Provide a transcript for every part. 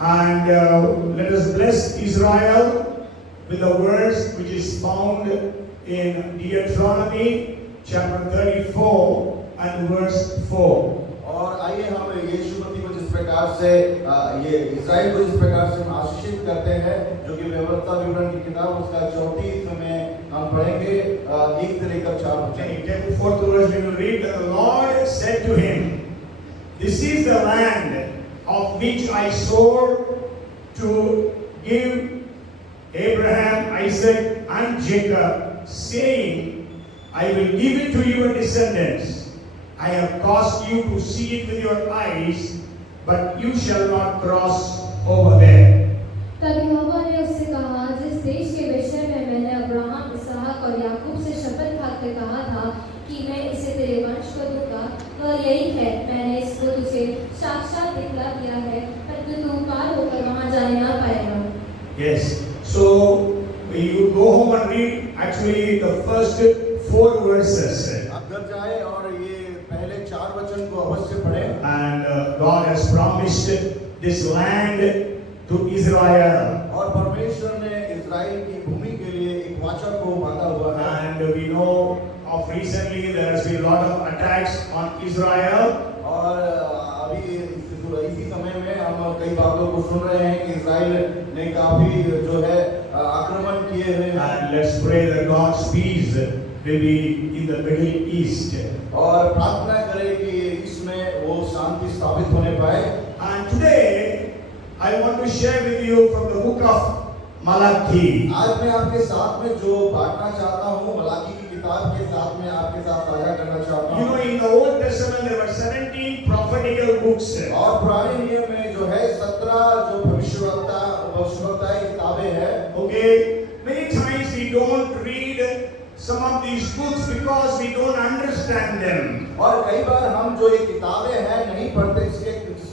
And let us bless Israel with the verse which is found in Deuteronomy chapter 34 and verse 4. और आइए हम यीशु मसीह को जिस प्रकार से ये इस्राएल को जिस प्रकार से हम आशीषित करते हैं, जो कि व्यवस्था विवरण की किताब उसका 34 में हम पढ़ेंगे 1 से लेकर 4 तक। Fourth verse we will read that the Lord said to him, "This is the land of which I swore to give Abraham, Isaac, and Jacob, saying, I will give it to your descendants. I have caused you to see it with your eyes, but you shall not cross over there." तब यहोवा ने उससे कहा, जिस देश के विषय में मैंने अब्राहम, इसहाक और याकूब से शपथ खाकर कहा था कि मैं इसे तेरे वंश को दूंगा, वह यही है। मैंने इसको तुझे साक्षात दिखला दिया है, परंतु तू पार होकर वहां जाने ना पाएगा। Yes. So you go home and read actually the first 4 verses. आप घर जाए और ये पहले 4 वचन को अवश्य पढ़ें। And God has promised this land to Israel. और परमेश्वर ने इस्राएल की भूमि के लिए एक वाचा को बांधा हुआ है। And we know of recently there has been a lot of attacks on Israel. और अभी इसी समय में हम कई बातों को सुन रहे हैं कि इस्राएल ने काफी जो है आक्रमण किए हुए हैं। And let's pray that God's peace will be in the Middle East. और प्रार्थना करें कि इसमें वो शांति स्थापित होने पाए। And today I want to share with you from the book of Malachi. आज मैं आपके साथ में जो बांटना चाहता हूँ मलाकी की किताब के साथ में आपके साथ साझा करना चाहता हूँ। You know, in the Old Testament there were 17 prophetical books. और पुराने नियम में जो है 17 जो भविष्यवक्ता किताबें हैं। Okay, many times we don't read some of these books because we don't understand them. और कई बार हम जो ये किताबें हैं नहीं पढ़ते,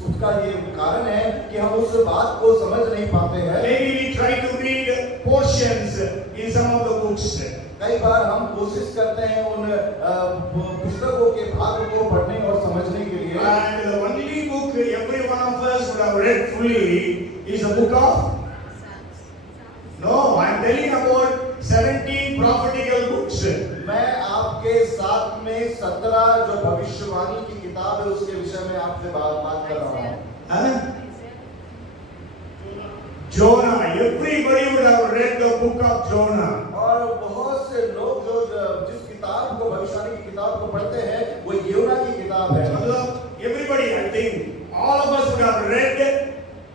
उसका ये कारण है कि हम उस बात को समझ नहीं पाते हैं। Maybe we try to read portions in some of the books. कई बार हम कोशिश करते हैं उन पुस्तकों के भाग को पढ़ने और समझने के लिए। And the only book every one of us would have read fully is the book of. No, I am telling about 17 prophetical books. मैं आपके साथ में 17 जो भविष्यवाणी की किताब है उसके विषय में आपसे बात कर रहा हूँ। Jonah, everybody would have read the book of Jonah. और बहुत से लोग जो जिस किताब को भविष्यवाणी की किताब को पढ़ते हैं वो योना की किताब है। मतलब everybody, I think all of us would have read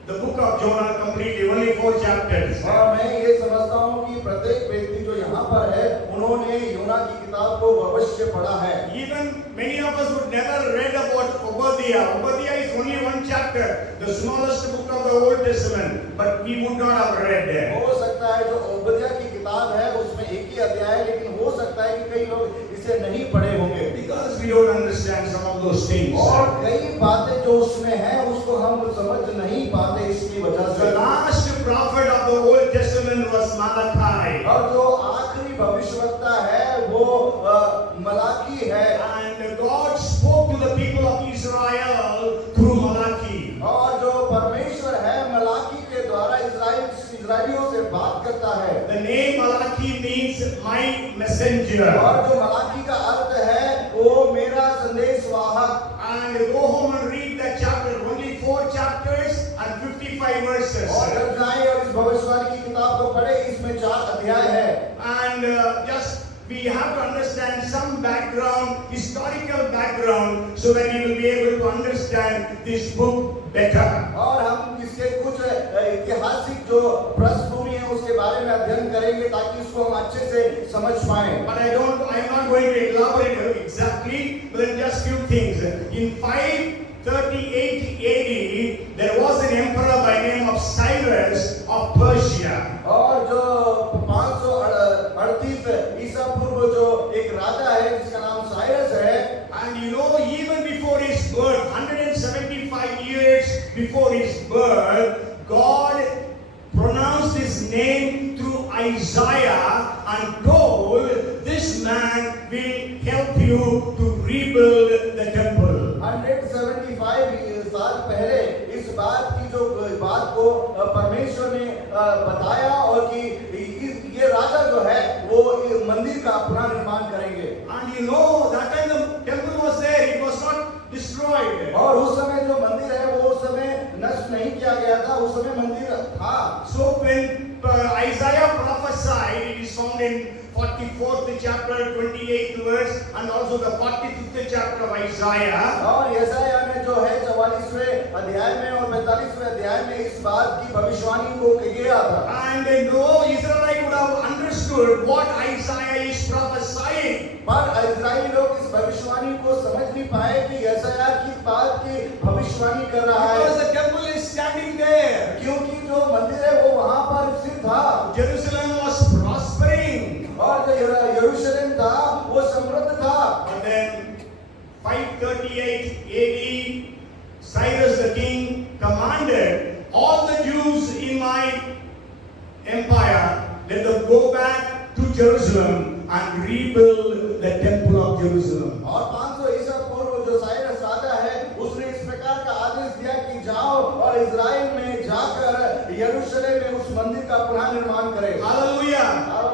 the book of Jonah completely, only 4 chapters. और मैं ये समझता हूँ कि प्रत्येक व्यक्ति जो यहाँ पर है उन्होंने योना की किताब को अवश्य पढ़ा है। Even many of us would never read about Obadiah. Obadiah is only 1 chapter, the smallest book of the Old Testament, but we would not have read it. हो सकता है जो ओबदिया की किताब है उसमें एक ही अध्याय है, लेकिन हो सकता है कि कई लोग इसे नहीं पढ़े होंगे। Because we don't understand some of those things. और कई बातें जो उसमें हैं उसको हम समझ नहीं पाते इसकी वजह से। The last prophet of the Old Testament was Malachi. और जो आखिरी भविष्यवक्ता है वो मलाकी है। And God spoke to the people of Israel through Malachi. और जो परमेश्वर है मलाकी के द्वारा इस्राएलियों से बात करता है। The name Malachi means my messenger. और जो मलाकी का अर्थ है वो मेरा संदेशवाहक। And go home and read that chapter, only 4 chapters and 55 verses. और जब जाएं और इस भविष्यवाणी की किताब को पढ़ें, इसमें 4 अध्याय है। And just we have to understand some background, historical background, so that we will be able to understand this book better. और हम इसके कुछ ऐतिहासिक जो पृष्ठभूमि है उसके बारे में अध्ययन करेंगे ताकि इसको हम अच्छे से समझ पाएं। But I am not going to elaborate exactly, but then just few things. In 538 AD, there was an emperor by name of Cyrus of Persia. और जो 538 ईसा पूर्व जो एक राजा है जिसका नाम साइरस है। And you know, even before his birth, 175 years before his birth, God pronounced his name through Isaiah and told, this man will help you to rebuild the temple. 175 साल पहले इस बात को परमेश्वर ने बताया और कि ये राजा जो है वो मंदिर का पुनः निर्माण करेंगे। And you know, that time the temple was there, it was not destroyed. और उस समय जो मंदिर है वो उस समय नष्ट नहीं किया गया था, उस समय मंदिर था। So when Isaiah prophesied, it is found in 44th chapter, 28th verse, and also the 45th chapter of Isaiah. और यशायाह ने जो है 44वें अध्याय में और 45वें अध्याय में इस बात की भविष्यवाणी को किया था। And no Israelite would have understood what Isaiah is prophesying. पर इस्राएली लोग इस भविष्यवाणी को समझ नहीं पाए कि यशायाह किस बात की भविष्यवाणी कर रहा है। Because the temple is standing there. क्योंकि जो मंदिर है वो वहां पर स्थित था। Jerusalem was prospering. और जो यरूशलेम था वो समृद्ध था। But then 538 AD, Cyrus the king commanded all the Jews in my empire, let them go back to Jerusalem and rebuild the temple of Jerusalem. और 500 ईसा पूर्व जो साइरस राजा है उसने इस प्रकार का आदेश दिया कि जाओ और इजराइल में जाकर यरूशलेम में उस मंदिर का पुनः निर्माण करें। Hallelujah.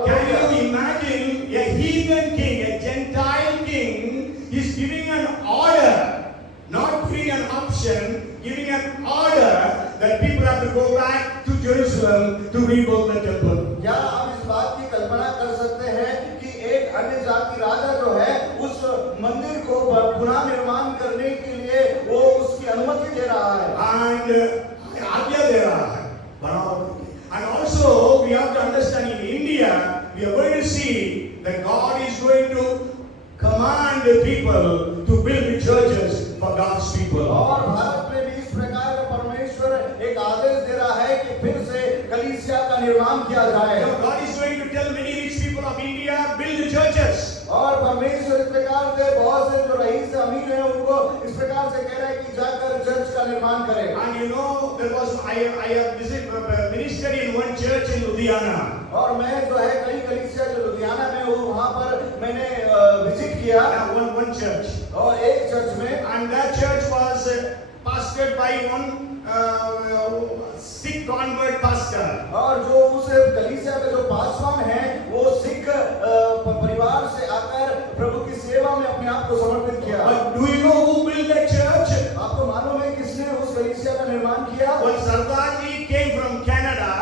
Can you imagine a heathen king, a Gentile king is giving an order, not giving an option, giving an order that people have to go back to Jerusalem to rebuild the temple. क्या आप इस बात की कल्पना कर सकते हैं कि एक अन्य जाति राजा जो है उस मंदिर को पुनः निर्माण करने के लिए वो उसकी अनुमति दे रहा है And आज्ञा दे रहा है बनाओ। And also we have to understand in India we are going to see that God is going to command the people to build churches for God's people. और भारत में भी इस प्रकार का परमेश्वर एक आदेश दे रहा है कि फिर से कलीसिया का निर्माण किया जाए। God is going to tell many rich people of India build churches. और परमेश्वर इस प्रकार से बहुत से जो रईस अमीर हैं उनको इस प्रकार से कह रहा है कि जाकर चर्च का निर्माण करें। And you know there was I have ministered in one church in Ludhiana. और मैं जो है कई कलीसिया जो लुधियाना में हूँ वहाँ पर मैंने विजिट किया। One church. और एक चर्च में And that church was pastored by one Sikh convert pastor. और जो उस कलीसिया के जो पासवान हैं वो सिख परिवार से आकर प्रभु की सेवा में अपने आप को समर्पित किया। But do you know who built that church? आपको मालूम है किसने उस कलीसिया का निर्माण किया? One Sardar ji came from Canada.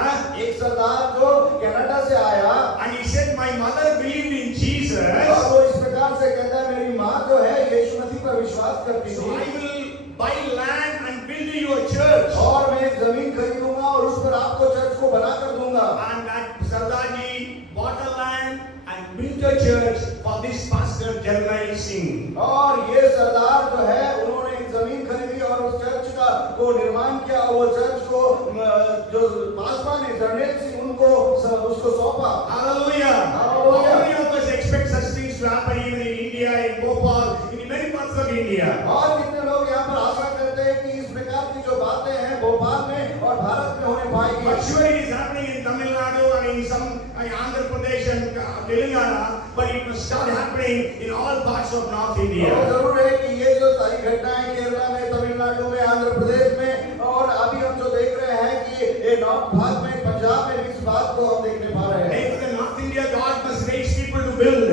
एक सरदार जो कनाडा से आया And he said my mother believed in Jesus. और वो इस प्रकार से कहता है मेरी माँ जो है यीशु मसीह पर विश्वास करती So I थी will buy land and build you a church. और मैं एक जमीन खरीदूंगा और उस पर आपको चर्च को बनाकर दूंगा। And that Sardar ji bought a land and built a church for this pastor Jarnail Singh. और ये सरदार जो है उन्होंने एक जमीन खरीदी और उस चर्च का को निर्माण किया और वो चर्च को जो पासवान है जर्नैल सिंह उनको उसको सौंपा। Hallelujah. Hallelujah. How many of us expect such things to happen even in India, in Bhopal, in many parts of India? और कितने लोग यहाँ पर आशा करते हैं कि इस प्रकार की जो बातें हैं भोपाल में और भारत में होने पाएगी। But sure it is happening in Tamil Nadu and in some Andhra Pradesh and Telangana, but it must start happening in all parts of North और India. जरूर है कि ये जो सारी घटनाएं केरला में, तमिलनाडु में, आंध्र प्रदेश में और अभी हम जो देख रहे हैं कि ये नॉर्थ भाग में, पंजाब में भी इस बात को हम देखने पा रहे हैं। In the North India, God must raise people to build.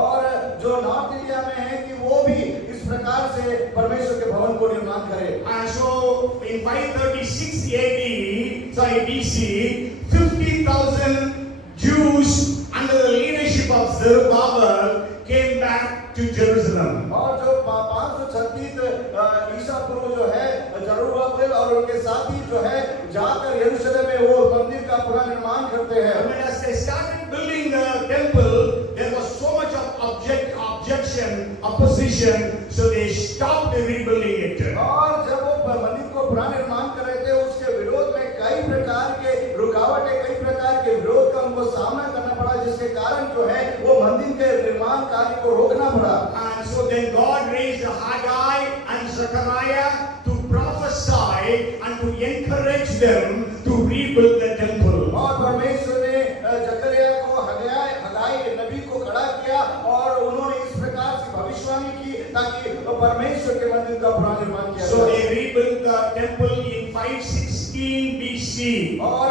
और जो नॉर्थ इंडिया में है कि वो भी इस प्रकार से परमेश्वर के भवन को निर्माण करे। And so in 536 AD, sorry BC, 50,000 Jews under the leadership of Zerubbabel came back to Jerusalem. और जो 536 ईसा पूर्व जो है जरूब्बाबेल और उनके साथी जो है जाकर यरूशलेम में वो मंदिर का पुनः निर्माण करते हैं। When as they started building the temple, there was so much of objection, opposition, so they stopped rebuilding it. और जब वो मंदिर को पुनः निर्माण कर रहे थे उसके विरोध में कई प्रकार के रुकावटें, कई प्रकार के विरोध का उनको सामना करना पड़ा जिसके कारण जो है वो मंदिर के निर्माण कार्य को रोकना पड़ा। And so then God raised Haggai and Zechariah to prophesy and to encourage them to rebuild the temple. और परमेश्वर ने जकरिया को हगाई नबी को खड़ा किया और उन्होंने इस प्रकार से भविष्यवाणी की ताकि परमेश्वर के मंदिर का पुनः निर्माण किया So they rebuilt the temple in 516 BC. और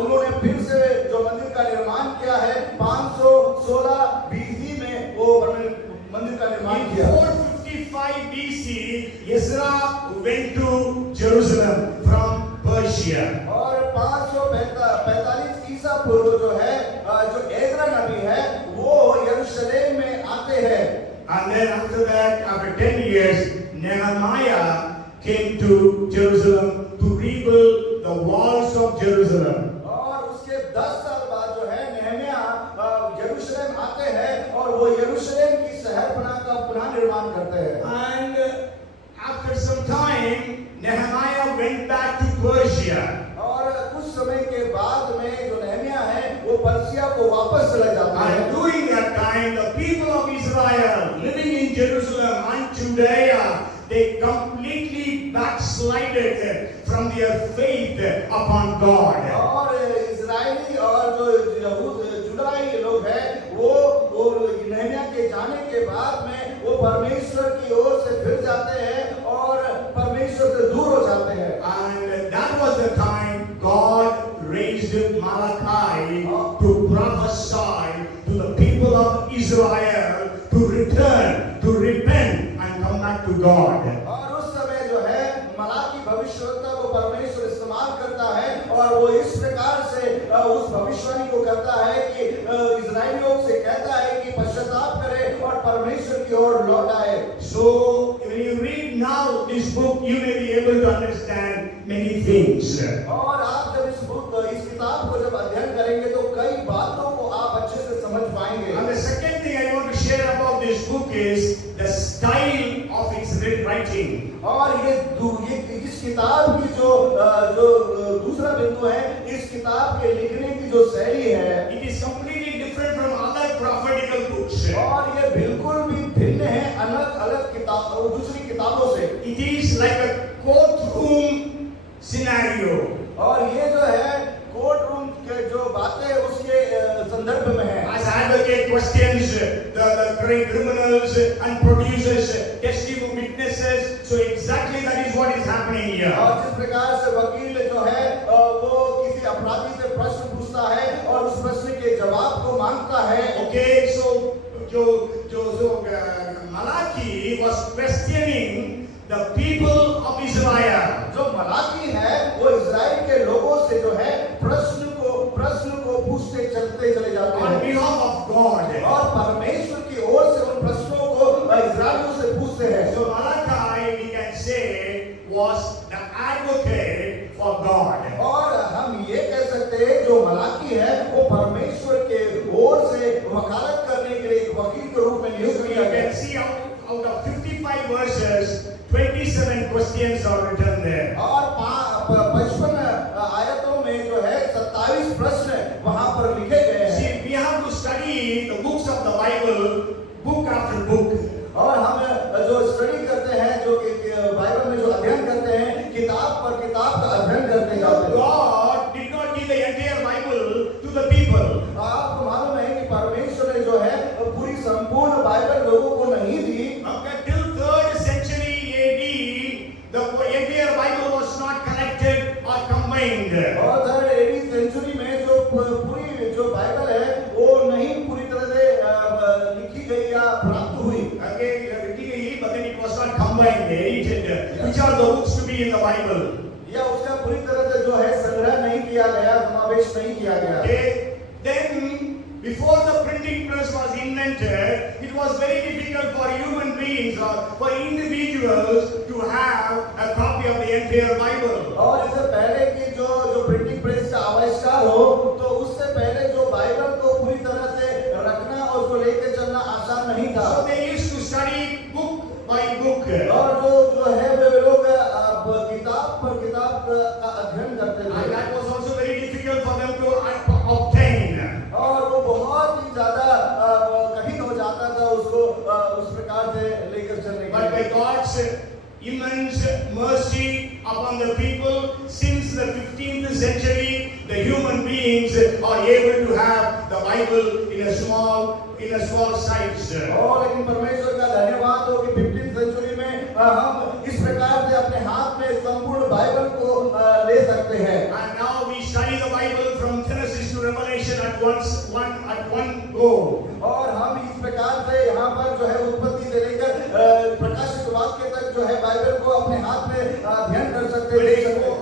उन्होंने फिर से जो मंदिर का निर्माण किया है 516 बीसी में वो मंदिर का निर्माण In किया। 455 BC, Ezra went to Jerusalem from Persia. और 545 ईसा पूर्व जो है जो एजरा नबी है वो यरूशलेम में आते हैं। And then after that, after 10 years, Nehemiah came to Jerusalem to rebuild the walls of Jerusalem. और उसके 10 साल बाद जो है नेहमिया यरूशलेम आते हैं और वो यरूशलेम की शहरपनाह का पुनः निर्माण करते हैं। And after some time, Nehemiah went back to Persia. और कुछ समय के बाद में जो नेहमिया है वो पर्सिया को वापस चले जाते हैं। And during that time, the people of Israel living in Jerusalem and Judea, they completely backslided from their faith upon God. और इजरायली और जो जुड़ाई लोग हैं वो नेहमिया के जाने के बाद में वो परमेश्वर की ओर से फिर जाते हैं और परमेश्वर से दूर हो जाते हैं। And that was the time God raised Malachi to prophesy to the people of Israel to return, to repent and come back to God. और उस समय जो है मलाकी भविष्यवक्ता को परमेश्वर इस्तेमाल करता है और वो इस प्रकार से उस भविष्यवाणी को करता है कि इजरायलियों से कहता है कि पश्चाताप करें और परमेश्वर की ओर लौट आए। So when you read now this book, you may be able to understand many things. और आप जब इस किताब को जब अध्ययन करेंगे तो कई बातों को आप अच्छे से समझ पाएंगे। And the second thing I want to share about this book is the style of its writing. और ये इस किताब की जो दूसरा बिंदु है इस किताब के लिखने की जो शैली है It is completely different from other prophetical books. और ये बिल्कुल भी भिन्न है अलग किताब दूसरी किताबों से। It is like a courtroom scenario. और ये जो है कोर्ट रूम के जो बातें उसके संदर्भ में है। As advocate questions the great criminals and produces testimony witnesses, so exactly that is what is happening here. और जिस प्रकार से वकील जो है वो किसी अपराधी से प्रश्न पूछता है और उस प्रश्न के जवाब को मांगता है। Okay, so Malachi was questioning the people of Israel. जो मलाकी है वो इजराइल के लोगों से जो है प्रश्न को पूछते चलते चले जाते On हैं behalf of God. और परमेश्वर की ओर से उन प्रश्नों को इजराइलियों से पूछते हैं। So Malachi, we can say, was the advocate for God. और हम ये कह सकते हैं जो मलाकी है वो परमेश्वर के ओर से वकालत करने के लिए एक वकील के रूप में नियुक्त So you किया गया। can see out of 55 verses, 27 questions are written there. और 55 आयतों में जो है 27 प्रश्न वहां पर लिखे गए हैं। See, we have to study the books of the Bible, book after book. और हम जो स्टडी करते हैं जो कि बाइबल में जो अध्ययन करते हैं किताब पर किताब का अध्ययन करते जाते हैं। God did not give the entire Bible to the people. आपको मालूम है कि परमेश्वर ने जो है पूरी संपूर्ण बाइबल लोगों को नहीं दी। Okay, till 3rd century AD, the entire Bible was not collected or combined. और 3rd AD सेंचुरी में जो पूरी जो बाइबल है वो नहीं पूरी तरह से लिखी गई या प्राप्त हुई। Okay, but then it was not combined, edited. Which are the books to be in the Bible? या उसका पूरी तरह से जो है संग्रह नहीं किया गया, समावेश नहीं किया गया। Okay, then before the printing press was invented, it was very difficult for human beings or for individuals to have a copy of the entire Bible. और इससे पहले कि जो प्रिंटिंग प्रेस का आविष्कार हो तो उससे पहले जो बाइबल को पूरी तरह से रखना और उसको लेकर चलना आसान नहीं था। So they used to study book by book. और जो है वे लोग किताब पर किताब का अध्ययन करते And थे। that was also very difficult for them to obtain. और वो बहुत ही ज्यादा कठिन हो जाता था उसको उस प्रकार से लेकर चलने But by के लिए। God's immense mercy upon the people, since the 15th century, the human beings are able to have the Bible in a small size. और लेकिन परमेश्वर का धन्यवाद हो कि 15th सेंचुरी में हम इस प्रकार से अपने हाथ में संपूर्ण बाइबल को at one go. और हम इस प्रकार से यहाँ पर जो है उत्पत्ति से लेकर प्रकाशित वाक्य तक जो है बाइबल को अपने हाथ में अध्ययन कर सकते When, देख you सकते go, हैं।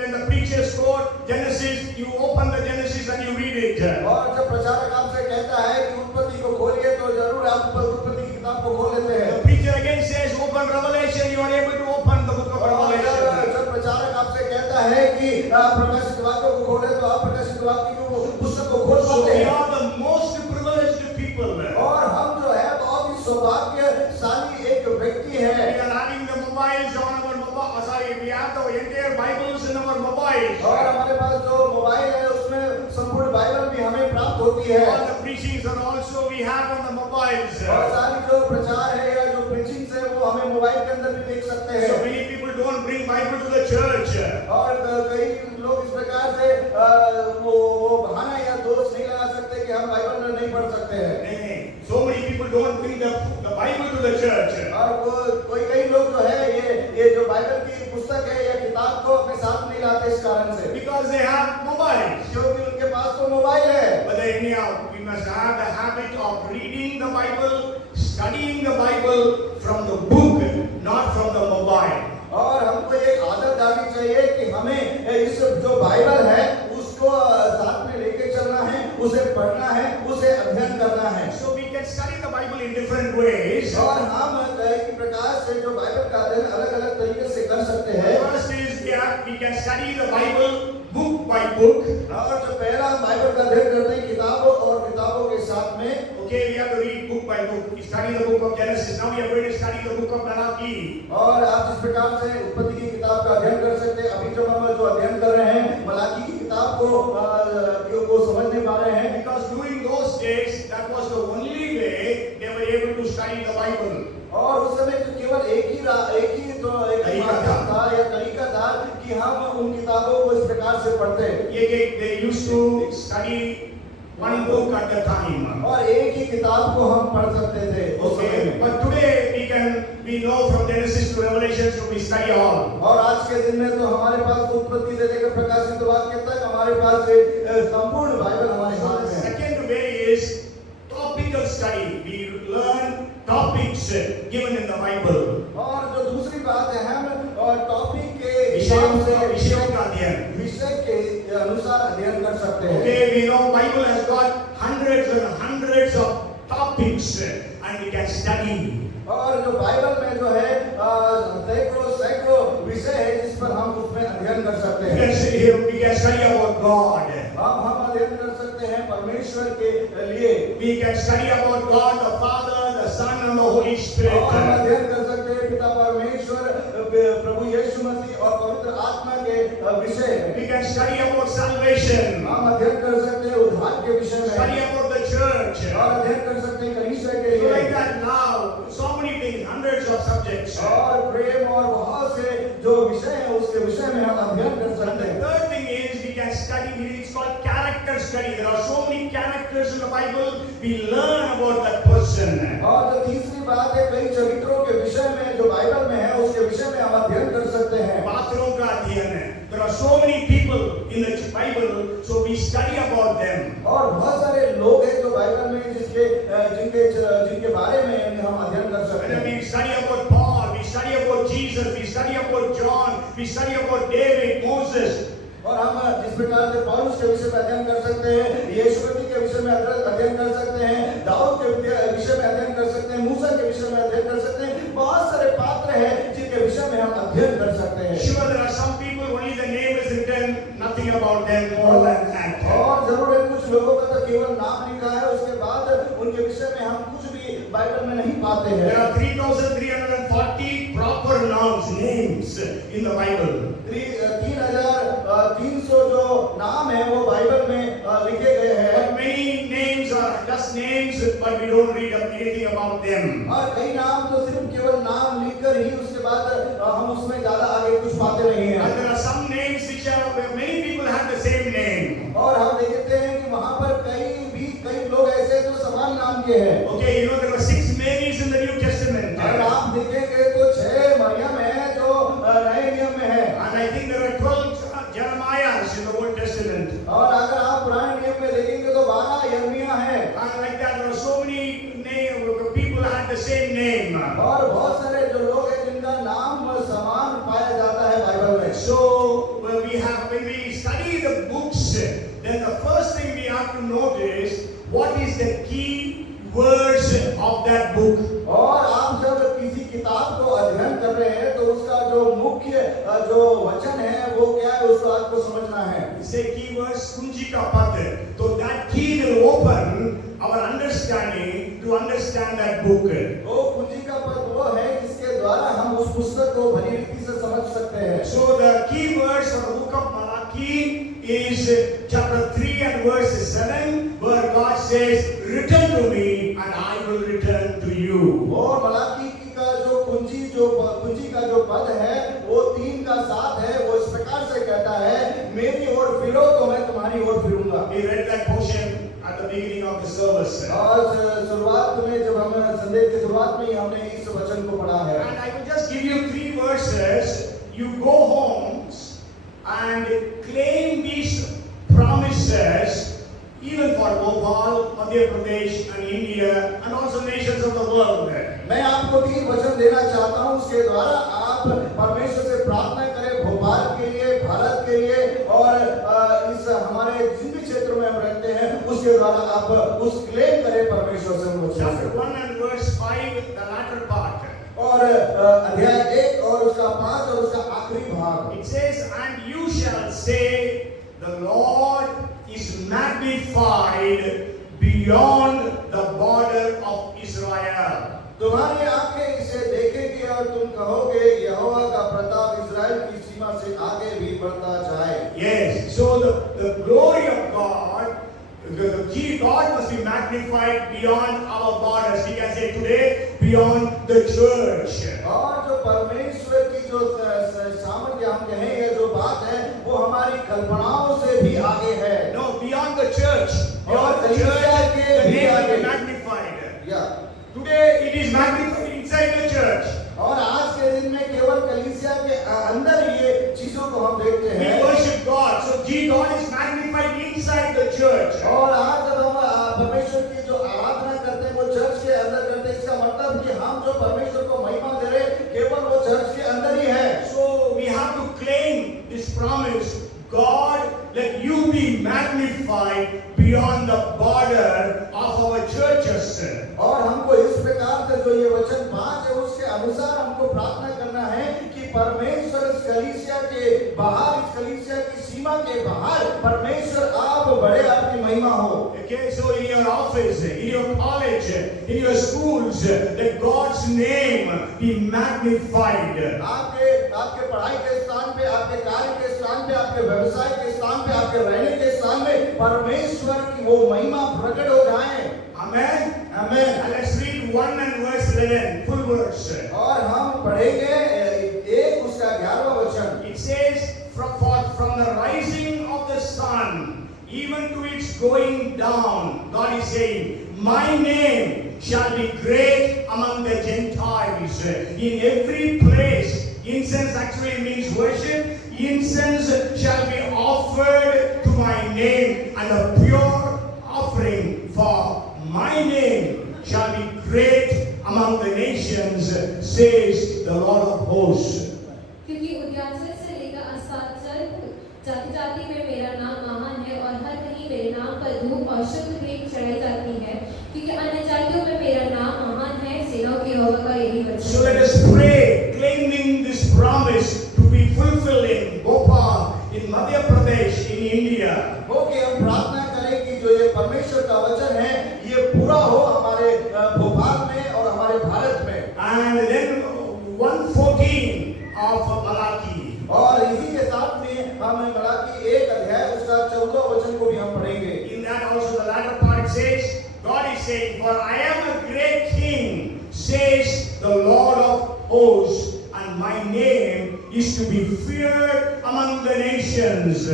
when the preachers quote Genesis, you open the Genesis and you read it. और जब प्रचारक आपसे कहता है कि उत्पत्ति को खोलिए तो जरूर आप उत्पत्ति की किताब को खोल लेते हैं। The preacher again says open Revelation, you are able to open the book of Revelation. जब प्रचारक आपसे कहता है कि प्रकाशित वाक्य को खोले तो आप प्रकाशित वाक्य की पुस्तक को खोल So सकते we हैं। are the most privileged people. और हम जो है बहुत ही सौभाग्यशाली एक व्यक्ति We है। are having the mobiles on our mobile. Sorry, we have the entire Bibles in our mobiles. और हमारे पास जो मोबाइल है उसमें संपूर्ण बाइबल भी हमें प्राप्त होती है। All the preachings are also we have on the mobiles. और सारी जो प्रचार है या जो प्रीचिंग्स है वो हमें मोबाइल के अंदर भी देख सकते So हैं। many people don't bring Bible to the church. और कई लोग इस प्रकार से वो बहाना या दोष नहीं लगा सकते कि हम बाइबल नहीं पढ़ सकते हैं। नहीं, so many people don't bring the Bible to the church. और कई लोग जो है ये जो बाइबल की पुस्तक है या किताब को अपने साथ नहीं लाते इस कारण से, Because they have mobiles. क्योंकि उनके पास तो मोबाइल है। But anyhow, we must have the habit of reading the Bible, studying the Bible from the book, not from the mobile. और हमको एक आदत डालनी चाहिए कि हमें इस जो बाइबल है उसको साथ में लेके चलना है, उसे पढ़ना है, उसे अध्ययन करना है। So we can study the Bible in different ways. और हम कई प्रकार से जो बाइबल का अध्ययन अलग-अलग तरीके से कर सकते हैं। First is we can study the Bible book by book. और जो पहला हम बाइबल का अध्ययन करते हैं किताबों और किताबों के साथ में। Okay, we have to read book by book. We study the book of Genesis. Now we are going to study the book of Malachi. और आप इस प्रकार से उत्पत्ति की किताब का अध्ययन कर सकते हैं। अभी जब हम जो अध्ययन कर रहे हैं मलाकी की किताब को समझने पा रहे हैं। Because during those days, that was the only way they were able to study the Bible. और उस समय तो केवल एक ही माध्यम था या तरीका था कि हम उन किताबों को इस प्रकार से पढ़ते। They used to study one book at a time. और एक ही किताब को हम पढ़ सकते थे उस समय Okay, में। but today we know from Genesis to Revelation, so we study all. और आज के दिन में तो हमारे पास उत्पत्ति से लेकर प्रकाशित वाक्य तक हमारे पास संपूर्ण बाइबल हमारे हाथ में है। Second way is topical study. We learn topics given in the Bible. और जो दूसरी बात है हम टॉपिक के विषयों का अध्ययन। विषय के अनुसार अध्ययन कर सकते हैं। Okay, we know Bible has got hundreds and hundreds of topics and we can study. और जो बाइबल में जो है सैकड़ों विषय है जिस पर हम उसमें अध्ययन कर सकते हैं। We can study about God. हम अध्ययन कर सकते हैं परमेश्वर के लिए। We can study about God, the Father, the Son, and the Holy Spirit. और हम अध्ययन कर सकते हैं पिता परमेश्वर, प्रभु यीशु मसीह और पवित्र आत्मा के विषय में। We can study about salvation. हम अध्ययन कर सकते हैं उद्धार के विषय में। Study about the church. और अध्ययन कर सकते हैं कलीसिया के So लिए। like that now, so many things, hundreds of subjects. और प्रेम और बहुत से जो विषय है उसके विषय में हम अध्ययन कर And सकते the हैं। third thing is we can study, it's called character study. There are so many characters in the Bible, we learn about that person. और जो तीसरी बात है कई चरित्रों के विषय में जो बाइबल में है उसके विषय में हम अध्ययन कर सकते हैं। पात्रों का अध्ययन है। There are so many people in the Bible, so we study about them. और बहुत सारे लोग हैं जो बाइबल में जिनके बारे में हम अध्ययन कर सकते When हैं। we study about Paul, we study about Jesus, we study about John, we study about David, Moses. और हम जिस प्रकार से पौलुस के विषय में अध्ययन कर सकते हैं, यीशु मसीह के विषय में अध्ययन कर सकते हैं, दाऊद के विषय में अध्ययन कर सकते हैं, मूसा के विषय में अध्ययन कर सकते हैं। बहुत सारे पात्र हैं जिनके विषय में हम अध्ययन कर सकते हैं। Sure, there are some people only the name is written, nothing about them more than that. और जरूर है कुछ लोगों का तो केवल नाम लिखा है, उसके बाद उनके विषय में हम कुछ भी बाइबल में नहीं पाते हैं। There are 3,340 proper names in the Bible. 3,300 जो नाम है वो बाइबल में लिखे गए हैं। But many names are just names, but we don't read anything about them. और कई नाम तो सिर्फ केवल नाम लिखकर ही उसके बाद हम उसमें ज्यादा आगे कुछ पाते नहीं हैं। And there are some names which are where many people have the same name. और हम देखते हैं कि वहाँ पर कई लोग ऐसे हैं जो समान नाम के हैं। Okay, you know there were 6 Marys in the New Testament. अगर आप देखेंगे तो 6 मरियम है जो नए नियम में है। And I think there are 12 Jeremiahs in the Old Testament. और अगर आप पुराने नियम में देखेंगे तो people had the same name. और बहुत सारे जो लोग हैं जिनका नाम समान पाया जाता है बाइबल में। So when we study the books, then the first thing we have to notice what is the key words of that book. और आप जब किसी किताब को अध्ययन कर रहे हैं तो उसका जो मुख्य जो वचन है वो क्या है उसको आपको समझना है। Say keywords kunji ka pad. So that key will open our understanding to understand that book. वो कुंजी का पद वो है जिसके द्वारा हम उस पुस्तक को भली रीति से समझ सकते हैं। So the key words of the book of Malachi is chapter 3 and verse 7, where God says, "Return to me, and I will return to you." और मलाकी का जो कुंजी का जो पद है वो 3 का 7 है। वो इस प्रकार से कहता है, मेरी ओर फिरो तो मैं तुम्हारी ओर फिरूंगा। We read that portion at the beginning of the service. और शुरुआत में जब हम संदेश की शुरुआत में ही हमने इस वचन को पढ़ा है। And I will just give you 3 verses. You go homes and claim these promises, even for Bhopal, Madhya Pradesh, and India, and also nations of the world. मैं आपको 3 वचन देना चाहता हूं, उसके द्वारा आप परमेश्वर से प्रार्थना करें भोपाल के लिए, भारत के लिए और इस हमारे जिन भी क्षेत्रों में हम रहते हैं उसके द्वारा आप उस क्लेम करें परमेश्वर से। Chapter 1 and verse 5, the latter part. और अध्याय 1 और उसका 5 और उसका आखिरी भाग। It says, "And you shall say, the Lord is magnified beyond the border of Israel." तुम्हारी आंखें इसे देखेगी और तुम कहोगे यहोवा का प्रताप इस्राएल की सीमा से आगे भी बढ़ता जाए। Yes, so the glory of God, the God must be magnified beyond our borders. We can say today, beyond the church. और जो परमेश्वर की जो सामर्थ्य हम कहें या जो बात है वो हमारी कल्पनाओं से भी आगे है। No, beyond the church. Beyond the church, the name will be magnified. Yeah. Today it is magnified inside the church. और आज के दिन में केवल कलीसिया के अंदर ये चीजों को हम देखते We हैं। worship God, so God is magnified inside the church. और आज जब हम परमेश्वर की जो आराधना करते हैं वो चर्च के अंदर करते हैं, इसका मतलब कि हम जो परमेश्वर को महिमा दे रहे हैं केवल वो चर्च के अंदर ही है। So we have to claim this promise. God, let you be magnified beyond the border of our churches. और हमको इस प्रकार से जो ये वचन 5 है उसके अनुसार हमको प्रार्थना करना है कि परमेश्वर इस कलीसिया के बाहर, इस कलीसिया की सीमा के बाहर परमेश्वर आप बड़े, आपकी महिमा हो। Okay, so in your office, in your college, in your schools, let God's name be magnified. आपके पढ़ाई के स्थान पे, आपके कार्य के स्थान पे, आपके व्यवसाय के स्थान पे, आपके रहने के स्थान में परमेश्वर की वो महिमा प्रकट हो जाए। Amen. Amen. And let's read 1 and verse 11, full verse. और हम पढ़ेंगे 1 उसका 11वां वचन। It says, from the rising of the sun, even to its going down, God is saying, my name shall be great among the Gentiles. In every place, incense actually means worship. Incense shall be offered to my name, and a pure offering for my name shall be great among the nations, says the Lord of hosts. क्योंकि उद्याचल से लेकर अस्ताचल जाति जाति में मेरा नाम महान है और हर कहीं मेरे नाम पर धूप और शुद्ध भेंट चढ़ाई जाती है, क्योंकि अन्य जातियों में मेरा नाम महान है। सेनाओं के यहोवा का यही वचन। So let us pray, claiming this promise to be fulfilled in Bhopal, in Madhya Pradesh, in India. हो कि हम प्रार्थना करें कि जो ये परमेश्वर का वचन है ये पूरा हो हमारे भोपाल में और हमारे भारत में। And then 1:14 of Malachi. और इसी के साथ में हम मलाकी 1 अध्याय उसका 14वां वचन को भी हम पढ़ेंगे। In that also the latter part says, God is saying, for I am a great king, says the Lord of hosts, and my name is to be feared among the nations.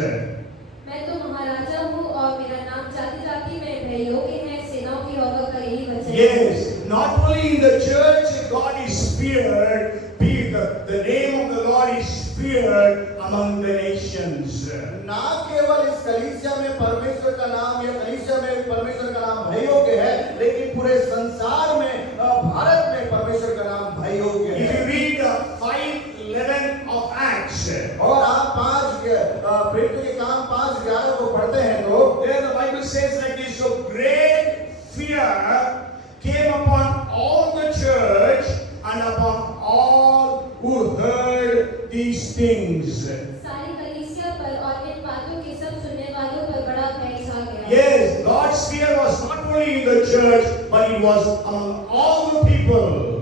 मैं तो महाराजा हूँ और मेरा नाम जाति जाति में भय योग्य है। सेनाओं के यहोवा का यही वचन। Yes, not only in the church God is feared, the name of the Lord is feared among the nations. ना केवल इस कलीसिया में परमेश्वर का नाम या कलीसिया में परमेश्वर का नाम भय योग्य है, लेकिन पूरे संसार church, but it was among all the people.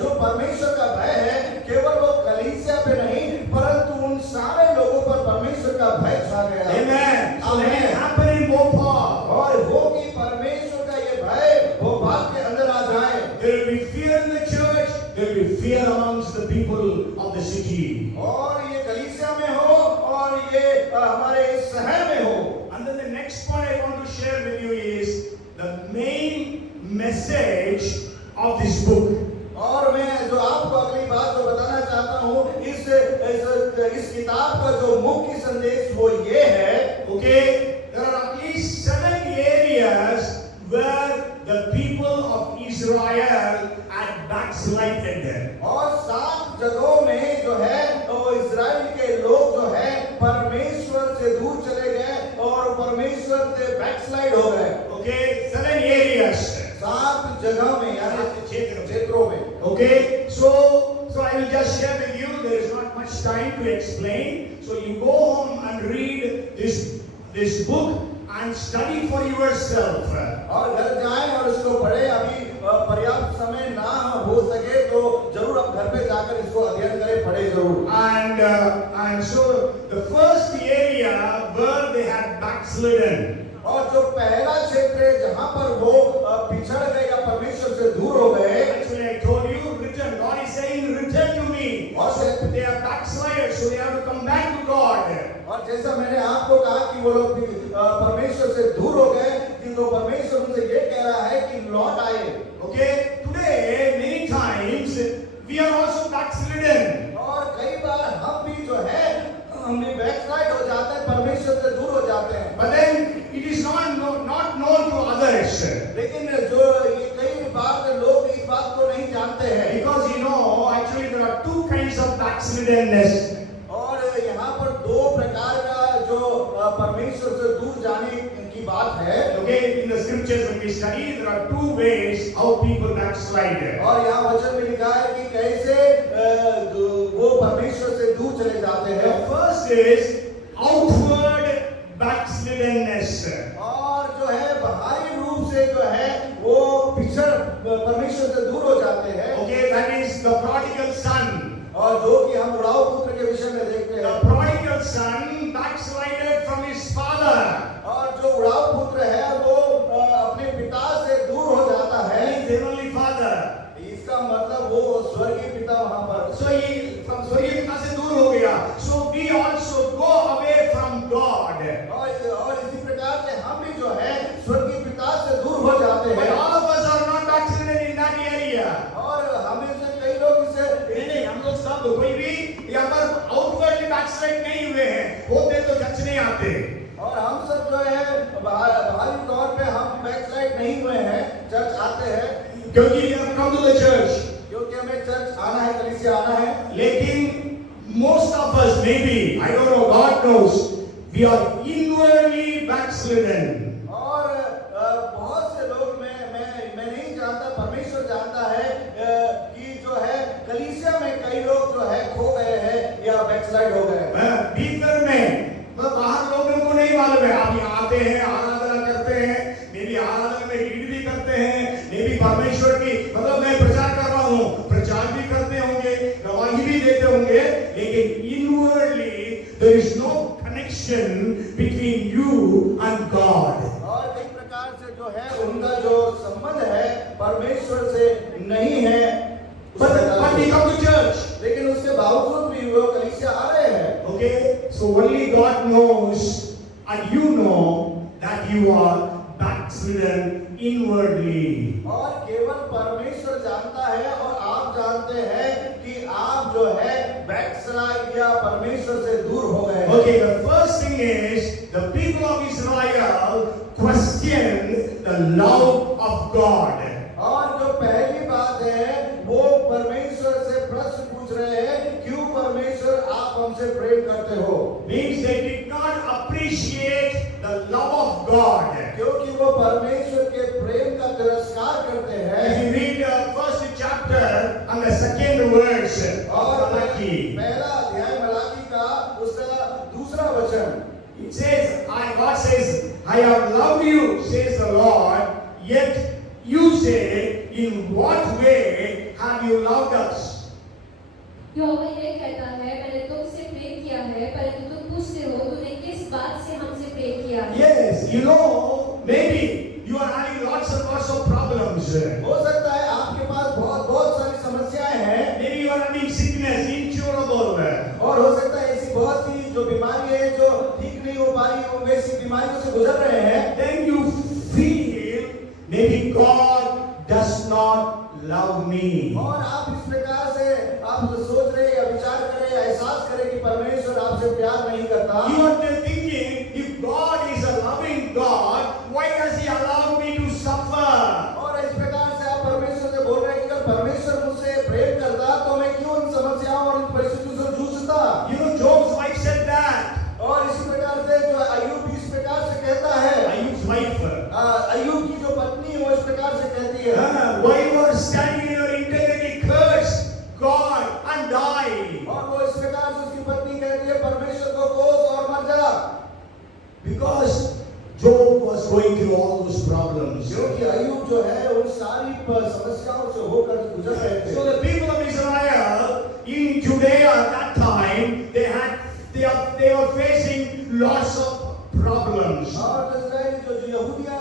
जो परमेश्वर का भय है केवल वो कलीसिया पे नहीं परंतु उन सारे लोगों पर परमेश्वर का भय छा गया। Amen. So let it happen in Bhopal. और वो कि परमेश्वर का ये भय भोपाल के अंदर आ जाए। There will be fear in the church. There will be fear amongst the people of the city. और ये कलीसिया में हो और ये हमारे इस शहर में हो। And then the next point I want to share with you is the main message of this book. और मैं जो आपको अगली बात जो बताना चाहता हूँ इस किताब का जो मुख्य संदेश वो ये है, Okay, there are at least 7 areas where the people of Israel had backslided. और 7 जगहों में जो है वो इजराइल के लोग जो है परमेश्वर से दूर चले गए और परमेश्वर से बैकस्लाइड हो गए। Okay, 7 areas. 7 जगह में यानी क्षेत्रों में। Okay, so I will just share with you. There is not much time to explain. So you go home and read this book and study for yourself. और घर जाएं और इसको पढ़ें। अभी पर्याप्त समय ना हो सके तो जरूर आप घर पे जाकर इसको अध्ययन करें, पढ़ें जरूर। And so the first area where they had backslidden. और जो पहला क्षेत्र है जहाँ पर वो पिछड़ गए या परमेश्वर से दूर हो गए। Actually, I told you, return. God is saying, return to me. Also, they are backsliders, so they have to come back to God. और जैसा मैंने आपको कहा कि वो लोग परमेश्वर से दूर हो गए, कि तो परमेश्वर उनसे ये कह रहा है कि लौट आए। Okay, today many times we are also backslidden. और कई बार हम भी जो है हम भी बैकस्लाइड हो जाते हैं, परमेश्वर से दूर हो जाते हैं। But then it is not known to others. लेकिन जो ये कई बार लोग इस बात को नहीं जानते हैं। Because actually there are 2 kinds of backslidenness. और यहाँ पर 2 प्रकार का जो परमेश्वर से दूर जाने की बात है। Okay, in the scriptures when we study, there are 2 ways how people backslide. और यहाँ वचन में लिखा है कि कैसे वो परमेश्वर से दूर चले जाते हैं। The first is outward backsliddenness. और जो है बाहरी रूप से जो है वो पिछड़ परमेश्वर से दूर हो जाते हैं। Okay, that is the prodigal son. और जो कि हम उड़ाऊ पुत्र के विषय में देखते हैं। The prodigal son backslided from his father. और जो उड़ाऊ पुत्र है वो अपने पिता से दूर हो जाता है। His heavenly father. इसका मतलब वो स्वर्गीय पिता वहाँ पर। So he from स्वर्गीय पिता से दूर हो गया. So we also go away from God. और इसी प्रकार से हम भी जो है स्वर्गीय पिता से दूर हो जाते But हैं। all of us are not backslidden in that area. और हमें से कई लोग इसे नहीं, हम लोग सब कोई भी यहाँ पर आउटवर्डली बैकस्लाइड नहीं हुए हैं, होते तो चर्च नहीं आते। और हम सब जो है बाहरी तौर पे हम बैकस्लाइड नहीं हुए हैं, चर्च आते हैं क्योंकि हम come to the church, क्योंकि हमें चर्च आना है, कलीसिया आना है। लेकिन most of us maybe, I don't know, God knows, we are inwardly backslidden. और बहुत से लोग मैं नहीं जानता, परमेश्वर जानता है कि जो है कलीसिया में कई लोग जो है खो गए हैं या बैकस्लाइड हो गए। भीतर में बाहर लोगों को नहीं मालूम है। आप यहाँ आते हैं, आराधना करते हैं, मे भी आराधना में लीड भी करते हैं, मे भी परमेश्वर की मतलब मैं प्रचार कर रहा हूँ, प्रचार भी करते होंगे, गवाही भी देते होंगे, लेकिन inwardly there is no connection between you and God. और कई प्रकार से जो है उनका जो संबंध है परमेश्वर से नहीं है। But we come to church. लेकिन उसके बावजूद भी वो कलीसिया आ रहे हैं। Okay, so only God knows and you know that you are backslidden inwardly. और केवल परमेश्वर जानता है और आप जानते हैं कि आप जो है बैकस्लाइड या परमेश्वर से दूर हो गए। Okay, the first thing is the people of Israel questioned the love of God. और जो पहली बात है वो परमेश्वर से प्रश्न पूछ रहे हैं, क्यों परमेश्वर आप हमसे प्रेम करते हो? Means they did not appreciate the love of God. क्योंकि वो परमेश्वर के प्रेम का तिरस्कार करते हैं। If you read first chapter and the second verse of Malachi, पहला अध्याय मलाकी का उसका दूसरा वचन, it says, God says, I have loved you, says the Lord, yet said, in what way have you loved us? यहोवा ये कहता है, मैंने तुमसे प्रेम किया है, परंतु तुम पूछते हो तूने किस बात से हमसे प्रेम किया है? Yes, you know, maybe you are having lots and lots of problems. हो सकता है आपके पास बहुत बहुत सारी समस्याएं हैं Maybe you are having sickness, incurable. और हो सकता है ऐसी बहुत सी जो बीमारी है जो ठीक नहीं हो पा रही है, वैसी बीमारियों से गुजर रहे हैं। Then you feel maybe God does not love me. और आप इस प्रकार से आप सोच रहे या विचार करें या एहसास करें कि परमेश्वर आपसे प्यार नहीं करता। You are thinking, if God is a loving God, why does He allow me to suffer? और इस प्रकार से आप परमेश्वर से बोल रहे हैं कि अगर परमेश्वर मुझसे प्रेम करता तो मैं क्यों इन समस्याओं और इन परिस्थितियों से जूझता। You know, Job's wife said that. और इसी प्रकार से जो अय्यूब इस प्रकार से कहता है, Ayub's wife. अय्यूब की जो पत्नी है वो इस प्रकार से कहती है, Why you are standing in your integrity, curse God and die? और वो इस प्रकार से उसकी पत्नी कहती है परमेश्वर को कोस और मर जा। Because Job was going through all those problems. क्योंकि अय्यूब जो है उन सारी समस्याओं से होकर गुजर रहे थे। So the people of Israel in Judea at that time, they were facing lots of problems. और इस्राएली जो यहूदा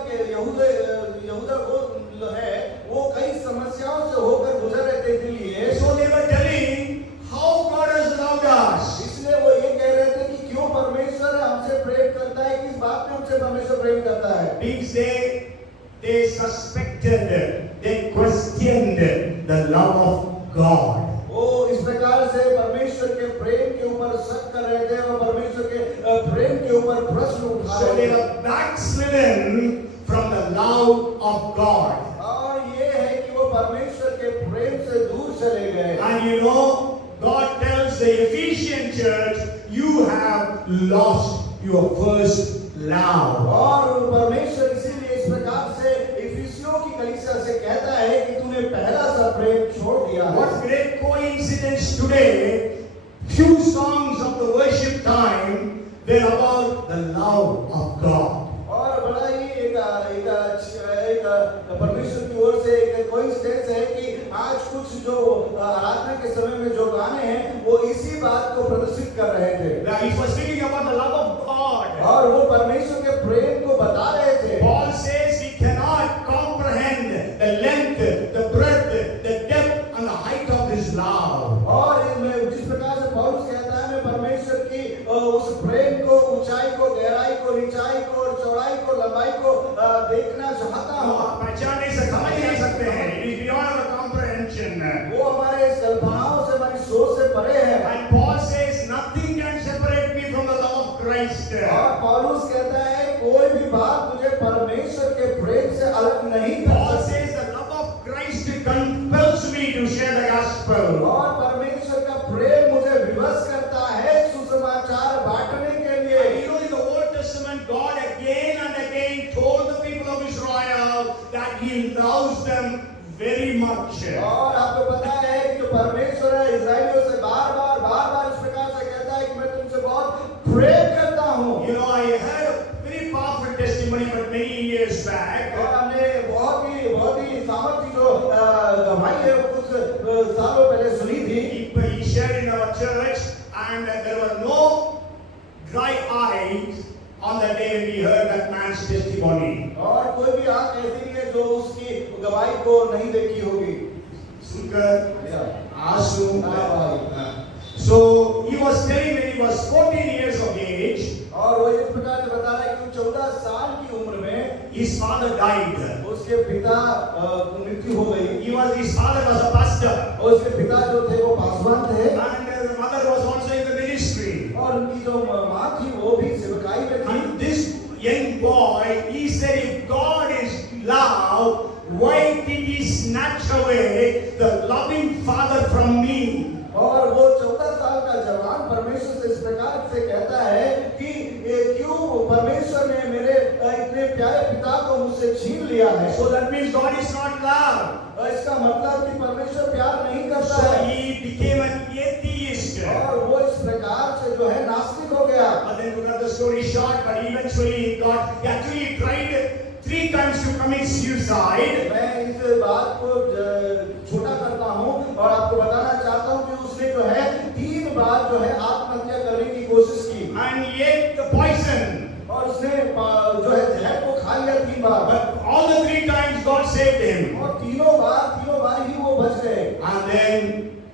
गोत्र है वो कई समस्याओं से होकर गुजर रहे थे, इसलिए So they were telling how God has loved us. इसलिए वो ये कह रहे थे कि क्यों परमेश्वर हमसे प्रेम करता है, किस बात में हमसे परमेश्वर प्रेम करता है। Means they suspected, they questioned the love of God. वो इस प्रकार से परमेश्वर के प्रेम के ऊपर शक कर रहे थे और परमेश्वर के प्रेम के ऊपर प्रश्न उठा So रहे they थे। were backslidden from the love of God. और ये है कि वो परमेश्वर के प्रेम से दूर चले गए। And you know, God tells the Ephesian church, you have lost your first love. और परमेश्वर इसीलिए इस प्रकार से इफिसियों की कलीसिया से कहता है कि तूने पहला सा प्रेम छोड़ दिया है। What great coincidence today, few songs of the worship time were about the love of God. और बड़ा ही एक परमेश्वर की ओर से एक कोइंसिडेंस है कि आज कुछ जो आराधना के समय में जो गाने हैं वो इसी बात को प्रदर्शित कर रहे थे। It was speaking about the love of God. और वो परमेश्वर के प्रेम को बता रहे थे। Paul says we cannot comprehend the length, the breadth, the depth and the height of His love. और जिस प्रकार से पौलुस कहता है मैं परमेश्वर की उस प्रेम को, ऊंचाई को, गहराई को, निचाई को और चौड़ाई को, लंबाई को देखना चाहता हूँ। पहचानने से समझ नहीं सकते हैं। It is beyond our comprehension. वो हमारे कल्पनाओं से, हमारी सोच से परे है। And Paul says nothing can separate me from the love of Christ. और पौलुस कहता है कोई भी बात मुझे परमेश्वर के प्रेम से अलग नहीं कर Paul सकती। says the love of Christ compels me to share the gospel. और परमेश्वर का प्रेम मुझे विवश करता है सुसमाचार बांटने के लिए। You know, in the Old Testament, God again and again told the people of Israel that He loves them very much. और आपको पता है कि जो परमेश्वर है इस्राएलियों से बार-बार इस प्रकार से कहता है कि मैं तुमसे बहुत प्रेम करता हूँ। You know, I heard a very powerful testimony but many years back. और हमने बहुत ही सामर्थ्य जो गवाही है वो कुछ सालों पहले सुनी थी। He shared in our church, and there were no dry eyes on the day when we heard that man's testimony. और कोई भी आंख ऐसी नहीं है जो उसकी गवाही को नहीं देखी होगी। सुनकर आंसू ना भाई। So he was telling when he was 14 years of age, और वो इस प्रकार से बता रहा है कि 14 साल की उम्र में his father died. उसके पिता मृत्यु हो गई। His father was a pastor, और उसके पिता जो थे वो पासवान थे। and the mother was also in the ministry. और उनकी जो माँ थी वो भी सेवकाई में थी। And this young boy, he said, if God is love, why did He snatch away the loving father from me? और वो 14 साल का जवान परमेश्वर से इस प्रकार से कहता है कि क्यों परमेश्वर ने मेरे इतने प्यारे पिता को मुझसे छीन लिया है। So that means God is not love. इसका मतलब कि परमेश्वर प्यार नहीं करता So है। he became an atheist. और वो इस प्रकार से जो है नास्तिक हो गया। But then to cut the story short, but eventually he actually tried 3 times to commit suicide. suicide. मैं इस बात को छोटा करता हूँ और आपको बताना चाहता हूँ कि उसने जो है 3 बार जो है आत्महत्या करने की कोशिश की And yet the poison. और उसने जो है जहर को खा लिया 3 बार But all the 3 times God saved him. और तीनों बार ही वो बच गए And then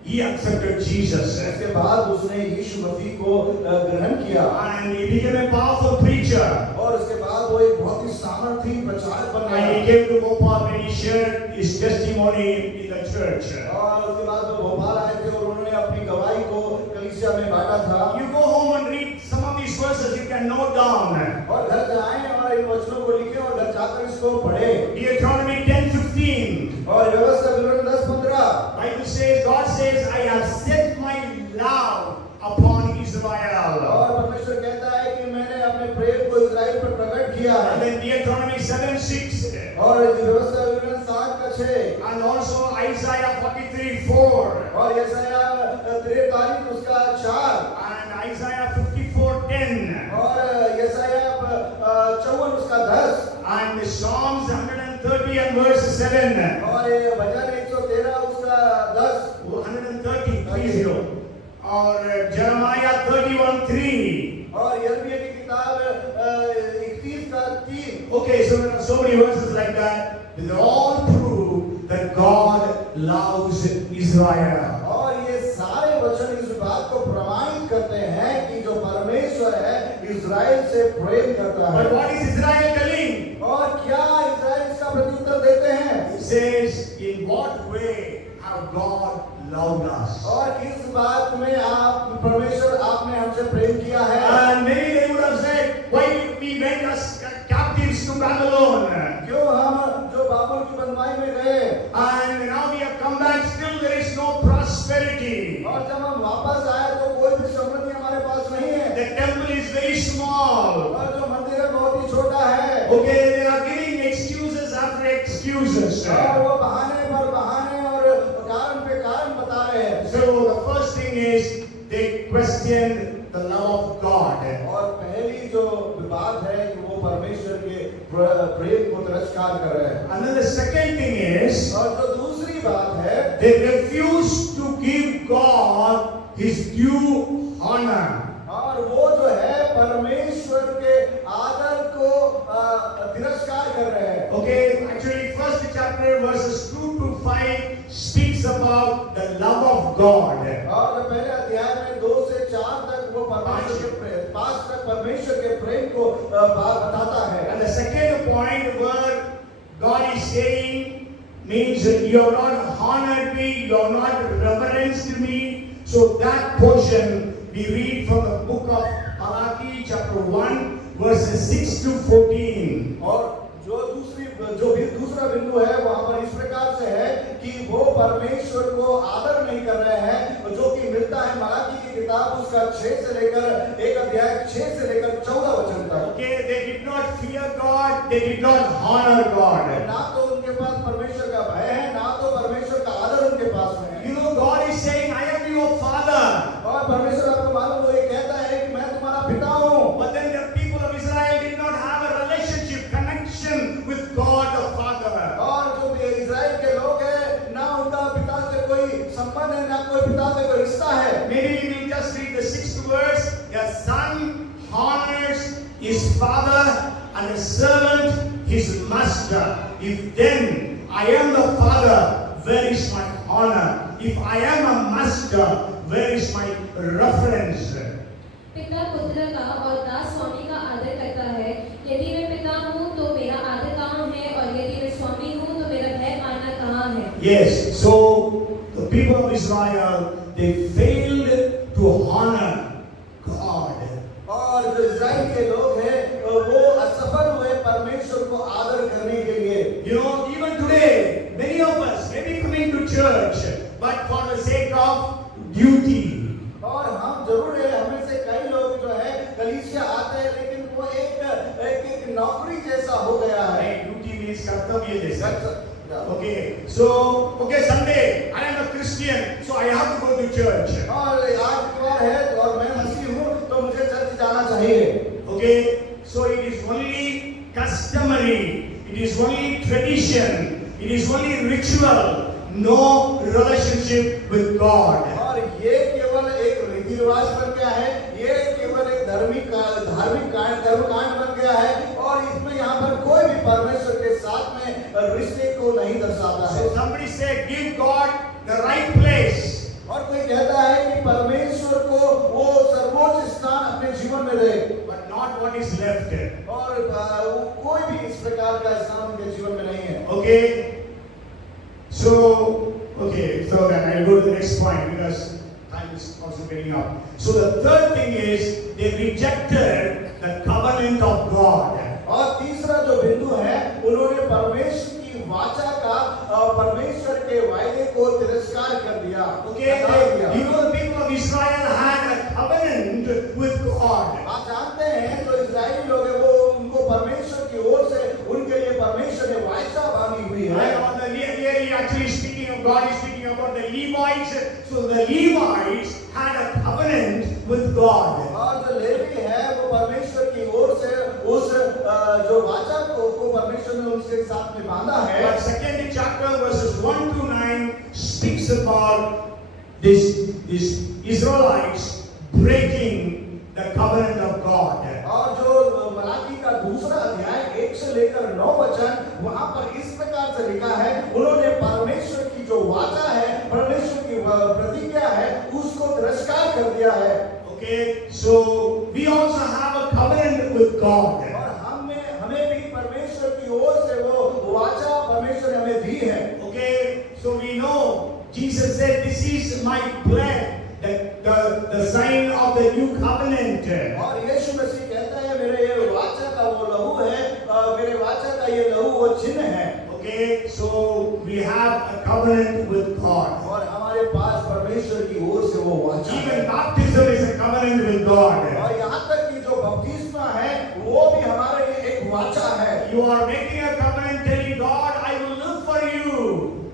he accepted Jesus. इसके बाद उसने यीशु मसीह को ग्रहण किया And he became a powerful preacher. और उसके बाद वो एक बहुत ही सामर्थी प्रचारक बन And he गया came to Bhopal and he shared his testimony in the church. और उसके बाद वो भोपाल आए थे और उन्होंने अपनी गवाही को कलीसिया में बांटा था You go home and read some of these verses, you can note down. और घर जाएं और इन वचनों को लिखें और घर जाकर इसको पढ़ें Deuteronomy 10:15. और व्यवस्था विवरण 10:15 Bible says, God says, I have set my love upon Israel. और परमेश्वर कहता है कि मैंने अपने प्रेम को इस्राएल पर प्रकट किया And है then Deuteronomy 7:6. और व्यवस्था विवरण 7:6 And also Isaiah 43:4. और यशाया 43 उसका 4 And Isaiah 54:10. और यशाया 54 उसका 10 And Psalms 130 and verse 7. और ये भजन 113 उसका 10 130. और Jeremiah 31:3. और यिर्मयाह की किताब 31 का 3 Okay, so there are so many verses like that. They all prove that God loves Israel. और ये सारे वचन इस बात को प्रमाणित करते हैं कि जो परमेश्वर है इज़राइल से प्रेम करता है But what is Israel telling? और क्या इज़राइल इसका प्रत्युत्तर देते हैं It says, in what way have God loved us? और किस बात में आप परमेश्वर आपने हमसे प्रेम किया है And maybe they would have said, why we went as captives to Babylon? क्यों हम जो बाबुल की बंधुआई में गए And now we have come back, still there is no prosperity. और जब हम वापस आए तो कोई भी समृद्धि हमारे पास नहीं है The temple is very small. और जो मंदिर है बहुत ही छोटा है Okay, they are giving excuses after excuses. और वो बहाने पर बहाने और कारण पे कारण बता रहे हैं So the first thing is they question the love of God. और पहली जो बात है कि वो परमेश्वर के प्रेम को तिरस्कार कर रहे हैं And then the second thing is और जो दूसरी बात है they refuse to give God his due honor. और वो जो है परमेश्वर के आदर को तिरस्कार कर रहे हैं Okay, actually first chapter verses 2 to 5 speaks about the love of God. और पहले अध्याय में 2 से 4 तक वो परमेश्वर के 5 तक परमेश्वर के प्रेम को बताता है And the second point where God is saying means that you have not honored me, you have not reverenced me. So that portion we read from the book of Malachi chapter 1 verses 6 to 14. और जो भी दूसरा बिंदु है वहां पर इस प्रकार से है कि वो परमेश्वर को आदर नहीं कर रहे हैं जो कि मिलता है मलाकी की किताब उसका 6 से लेकर एक अध्याय 6 से लेकर 14 वचन तक Okay, they did not fear God, they did not honor God. ना तो उनके पास परमेश्वर का भय है ना तो परमेश्वर का आदर उनके पास में है You know, God is saying, I am your father. और परमेश्वर आपको मालूम वो ये कहता है कि मैं तुम्हारा पिता हूँ But then the people of Israel did not have a relationship, connection with God the Father. और जो इजराइल के लोग हैं ना उनका पिता से कोई संबंध है ना कोई पिता से कोई रिश्ता है Maybe we will just read the 6th verse. The son honors his father and the servant his master. If then I am the father, where is my honor? If I am a master, where is my reference? पिता पुत्र का और दास स्वामी का आदर करता है। यदि मैं पिता हूँ तो मेरा आदर कहाँ है और यदि मैं स्वामी हूँ तो मेरा भय मानना कहाँ है? Yes, so the people of Israel, they failed to honor God. और जो इजराइल के लोग हैं वो असफल हुए परमेश्वर को आदर करने के लिए You know, even today, many of us may be coming to church, but for the sake of duty. और हम जरूर है हमें से कई लोग जो है कलीसिया आते हैं लेकिन वो एक नौकरी जैसा हो गया है Hey, duty means कर्तव्य जैसा. Yeah. Okay, so Sunday, I am a Christian, so I have to go to church. और आज इतवार है और मैं मसीह हूँ तो मुझे चर्च जाना चाहिए Okay, so it is only customary, it is only tradition tradition, it is only ritual, no relationship with God. और ये केवल एक रीति रिवाज बन गया है, ये केवल एक धार्मिक कर्मकांड बन गया है, और इसमें यहाँ पर कोई भी परमेश्वर के साथ में रिश्ते को नहीं दर्शाता है। So somebody said, give God the right place. और कोई कहता है कि परमेश्वर को वो सर्वोच्च स्थान अपने जीवन में दे, But not what is left. और कोई भी इस प्रकार का स्थान उनके जीवन में नहीं है। Okay. So then I'll go to the next point because time is also getting up. So the third thing is they rejected the covenant of God. और तीसरा जो बिंदु है, उन्होंने परमेश्वर की वाचा का, परमेश्वर के वायदे को तिरस्कार कर दिया। Okay, you know the people of Israel had a covenant with God. आप जानते हैं जो इस्राएली लोग हैं, वो उनको परमेश्वर की ओर से उनके लिए परमेश्वर ने वाचा बांधी हुई है। Right? On the here he actually speaking of God is speaking about the Levites. So the Levites had a covenant with God. और जो लेवी है वो परमेश्वर की ओर से उस जो वाचा को परमेश्वर ने उनके साथ में बांधा है। But second chapter verses 1 to 9 speaks about this Israelites breaking the covenant of God. और जो मलाकी का दूसरा अध्याय 1 से लेकर 9 वचन, वहां पर इस प्रकार से लिखा है, उन्होंने परमेश्वर की जो वाचा है, परमेश्वर की प्रतिज्ञा है, उसको तिरस्कार कर दिया है। Okay, so we also have a covenant with God. और हमें भी परमेश्वर की ओर से वो वाचा परमेश्वर ने हमें दी है। Okay, so we know Jesus said, "This is my blood, the sign of the new covenant." और यीशु मसीह कहता है, मेरे ये वाचा का वो लहू है, मेरे वाचा का ये लहू वो चिन्ह है। Okay, so we have a covenant with God. और हमारे पास परमेश्वर की ओर से वो वाचा है। Even baptism is a covenant with God. और यहाँ तक कि जो बपतिस्मा है, वो भी हमारे लिए एक वाचा है। You are making a covenant telling God, "I will live for you."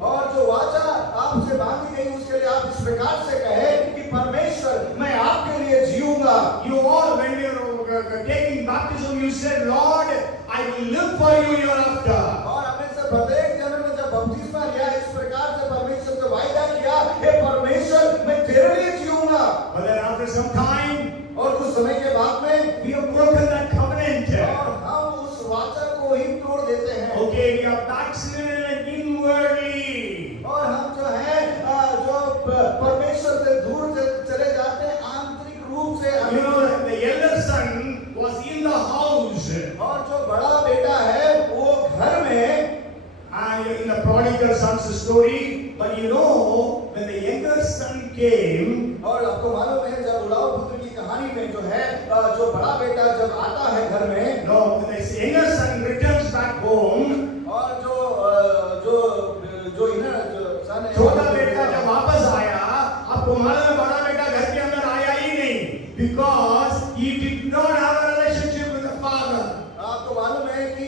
और जो वाचा आपसे बांधी गई, उसके लिए आप इस प्रकार से कहे कि परमेश्वर, मैं आपके लिए जीऊंगा। You all, when you are taking baptism, you said, "Lord, I will live for you hereafter." और हमें से प्रत्येक जन ने जब बपतिस्मा लिया, इस प्रकार से परमेश्वर से वायदा किया, हे परमेश्वर, मैं तेरे लिए जीऊंगा। But then after some time, और कुछ समय के बाद में we have broken that covenant. और हम उस वाचा को ही तोड़ देते हैं। Okay, we are backslidden inwardly. और हम जो है जो परमेश्वर से दूर चले जाते हैं, आंतरिक रूप से। You know, the elder son was in the house. और जो बड़ा बेटा है वो घर में, In the prodigal son's story, but you know, when the younger son came, और आपको मालूम है जब उड़ाऊ पुत्र की कहानी में जो है, जो बड़ा बेटा जब आता है घर में, no, when the younger son returns back home, और जो सन है, छोटा बेटा जब वापस आया, आपको मालूम है बड़ा बेटा घर के अंदर आया ही नहीं, because he did not have a relationship with the father. आपको मालूम है कि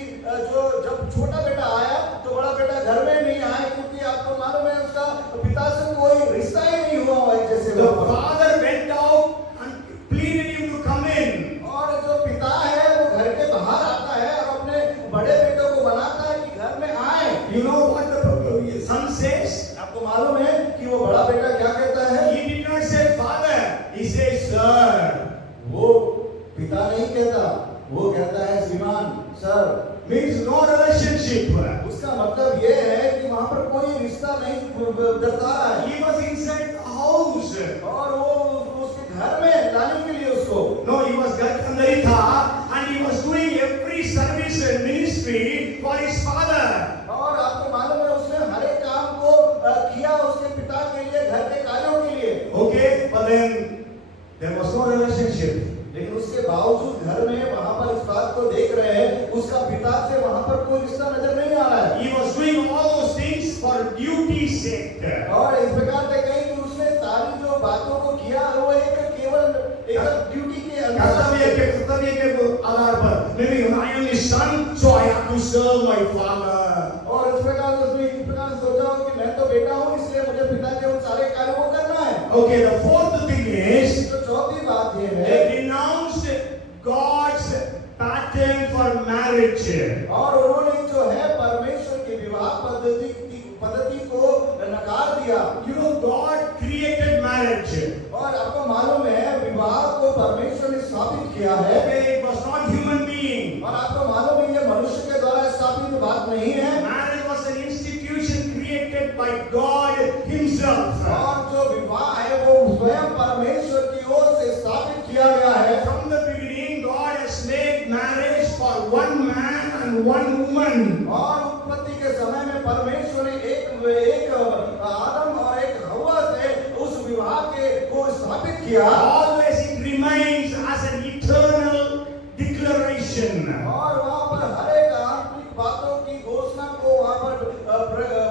जो जब छोटा बेटा आया तो बड़ा बेटा घर में नहीं आया, क्योंकि आपको मालूम है उसका पिता से कोई रिश्ता ही नहीं हुआ है। जैसे The father went out and pleaded him to come in. और जो पिता है वो घर के बाहर आता है और अपने बड़े बेटों को बनाता है कि घर में आए। You know what the son says? आपको मालूम है कि वो बड़ा बेटा क्या कहता है? He did not say father, he says sir. वो पिता नहीं कहता, वो कहता है श्रीमान, सर। Means no relationship. उसका मतलब ये है कि वहाँ पर कोई रिश्ता नहीं दर्शा रहा है। He was inside the house. और वो उसके घर में लाने के लिए उसको, No, he was घर के अंदर ही था, and he was doing every service and ministry for his father. और आपको मालूम है उसने हर एक काम को किया उसके पिता के लिए, घर के कार्यों के लिए। Okay, but then there was no relationship. लेकिन उसके बावजूद घर में वहां पर इस बात को देख रहे हैं, उसका पिता से वहां पर कोई रिश्ता नजर नहीं आ रहा है। He was doing all those things for duty's sake. और इस प्रकार से कहीं कि उसने सारी जो बातों को किया वो केवल एक ड्यूटी के कर्तव्य के आधार पर, maybe I am his son, so I have to serve my father. और इस प्रकार से उसने इस प्रकार सोचा हो कि मैं तो बेटा हूँ, इसलिए मुझे पिता के उन सारे कार्यों को करना है। Okay, the fourth thing is, तो चौथी बात ये है, they renounced God's pattern for marriage. और उन्होंने जो है परमेश्वर के विवाह किया। You know, God created marriage. और आपको मालूम है विवाह को परमेश्वर ने स्थापित किया है। Okay, it was not human being. और आपको मालूम है ये मनुष्य के द्वारा स्थापित बात नहीं है। Marriage was an institution created by God Himself. और जो विवाह है वो स्वयं परमेश्वर की ओर से स्थापित किया गया है। From the beginning, God has made marriage for one man and one woman. और उत्पत्ति के समय में परमेश्वर ने एक आदम और एक हव्वा से उस विवाह को स्थापित किया। Always it remains as an eternal declaration. और वहाँ पर हर एक आंतरिक बातों की घोषणा को वहाँ पर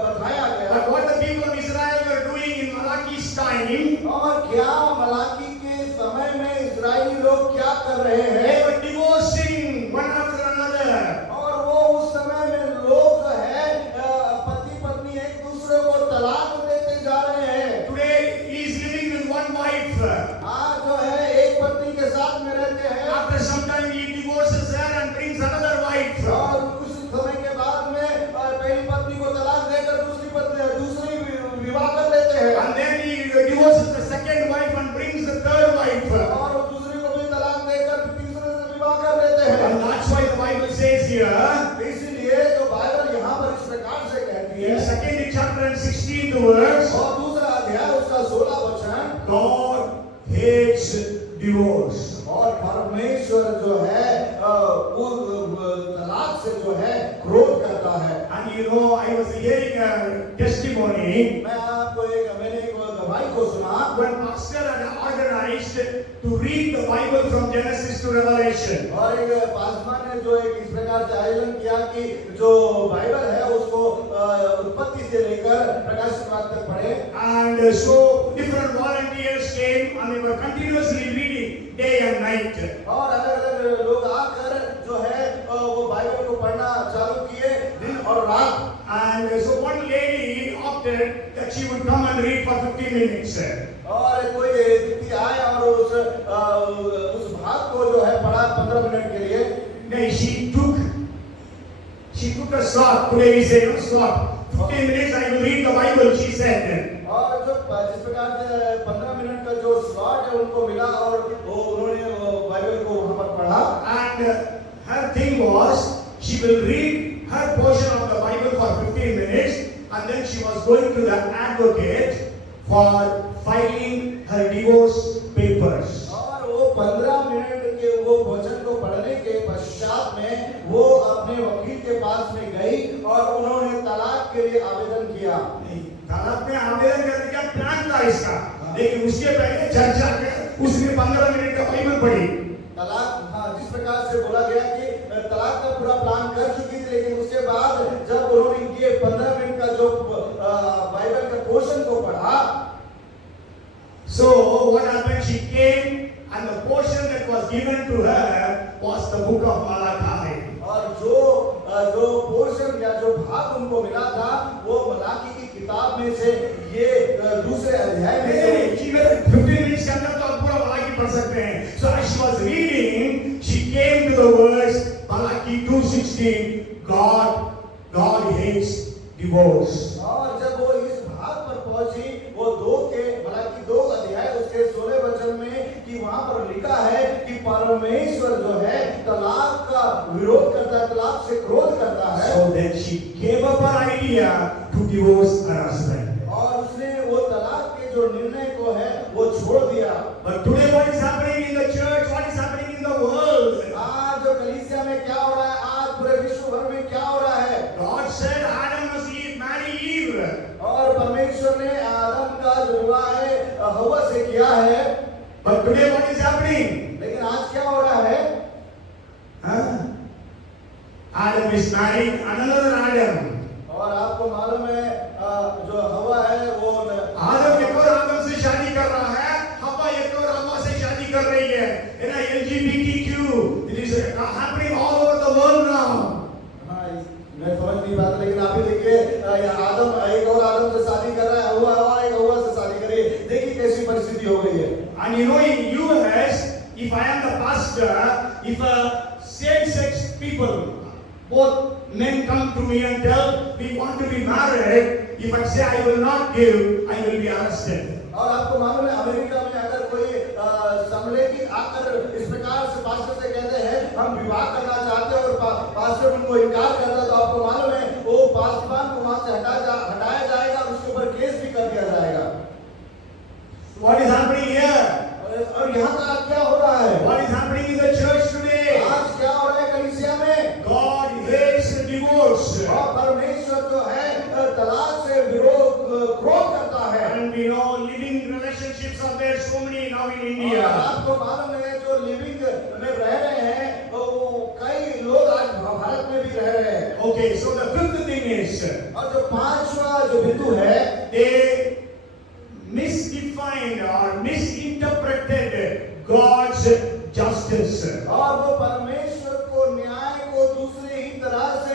बताया गया। But what the people of Israel were doing in Malachi's time, और क्या मलाकी के समय में इस्राएली लोग क्या कर रहे हैं? they were divorcing one after another. और वो उस समय में लोग जो है पति पत्नी एक दूसरे को तलाक देते जा रहे हैं। Today he is living with one wife. आज जो है एक पत्नी के साथ में रहते हैं। After some time he divorces her and brings another wife. और कुछ समय के बाद में पहली पत्नी को तलाक देकर दूसरी विवाह कर लेते हैं। And then he divorces the second wife and brings the third wife. और दूसरी को भी तलाक देकर तीसरे से विवाह कर लेते हैं। And that's why the Bible says here, इसीलिए जो बाइबल यहाँ पर इस प्रकार से कहती in है 2nd chapter and 16th verse, और दूसरा अध्याय उसका 16 वचन, God hates divorce. और परमेश्वर जो है तलाक से जो है क्रोध करता है। And you know, I was hearing a testimony मैंने एक गवाही को सुना when pastor had organized to read the Bible from Genesis to Revelation. और एक पासवान ने जो एक इस प्रकार से आयोजन किया कि जो बाइबल है उसको उत्पत्ति से लेकर प्रकाशित वाक्य तक पढ़े। And so different volunteers came and they were continuously reading day and night. और अलग-अलग लोग आकर जो है वो बाइबल को पढ़ना चालू किए दिन और रात। And so one lady opted that she would come and read for 15 minutes. और कोई व्यक्ति आया और उस भाग को जो है पढ़ा 15 मिनट के लिए। Then she took a slot. Today we say no slot. 15 minutes I will read the Bible, she said. और जो जिस प्रकार से 15 मिनट का जो स्लॉट है उनको मिला और वो उन्होंने बाइबल को वहाँ पर पढ़ा। And her thing was she will read her portion of the Bible for 15 minutes and then she was going to the advocate for filing her divorce papers. और वो 15 मिनट के वो वचन को पढ़ने के पश्चात में वो अपने वकील के पास में गई और उन्होंने तलाक के लिए आवेदन किया। तलाक में आवेदन करने का प्लान था इसका, लेकिन उसके पहले चर्चा के उसने 15 मिनट का बाइबल पढ़ी। तलाक जिस प्रकार से बोला गया कि तलाक का पूरा प्लान कर चुकी थी, लेकिन उसके बाद जब उन्होंने ये 15 मिनट का जो बाइबल का पोर्शन को पढ़ा, so what happened, she came and the portion that was given to her was the book of Malachi. और जो पोर्शन या जो भाग उनको मिला था वो मलाकी की किताब में से ये दूसरे अध्याय में केवल 15 मिनट के अंदर तो आप पूरा मलाकी पढ़ सकते हैं। So as she was reading, she came to the verse Malachi 2:16, God hates divorce. और जब वो इस भाग पर पहुंची, वो मलाकी 2 अध्याय उसके 16 वचन में कि वहां पर लिखा है कि परमेश्वर जो है तलाक का विरोध करता है, तलाक से क्रोध करता है। So then she gave up her idea to divorce her husband. और उसने वो तलाक के जो निर्णय को है वो छोड़ दिया। But today what is happening in the church, what is happening in the world? आज जो कलीसिया में क्या हो रहा है, आज पूरे विश्व भर में क्या हो रहा है? God said Adam must marry Eve. और परमेश्वर ने आदम का जो विवाह है हव्वा से किया है। But today what is happening? लेकिन आज क्या हो रहा है? Adam is marrying another Adam. और आपको मालूम है जो हवा है वो आदम एक और आदम से शादी कर रहा है, हवा एक और हवा से शादी कर रही है। LGBTQ, it is happening all over the world now. मैं समझ नहीं पाता, लेकिन आप ही देखिए आदम एक और आदम से शादी कर रहा है, हवा एक हवा से शादी कर रही है। देखिए कैसी परिस्थिति हो गई है। And you know, in US, if I am the pastor, if a same-sex people, both men come to to me and tell we want to be married, if I say I will not give, I will be arrested. और आपको मालूम है America में अगर कोई सम्मेलन आकर इस प्रकार से पास्टर से कहते हैं हम विवाह करना चाहते हैं और पास्टर उनको इनकार करता है, तो आपको मालूम है वो पासवान को वहां से हटाया जाएगा और उसके ऊपर केस भी कर दिया जाएगा। What is happening here? और यहाँ का क्या हो रहा है? What is happening in the church today? आज क्या हो रहा है कलीसिया में? God hates divorce. और परमेश्वर जो है तलाक से क्रोध करता है। And we know living relationships are there so many now in India. आपको मालूम है जो लिविंग में रह रहे हैं वो कई लोग आज भारत में भी रह रहे हैं। Okay, so the fifth thing is और जो पांचवा जो बिंदु है, they misdefined or misinterpreted God's justice. और वो परमेश्वर को न्याय को दूसरी ही तरह से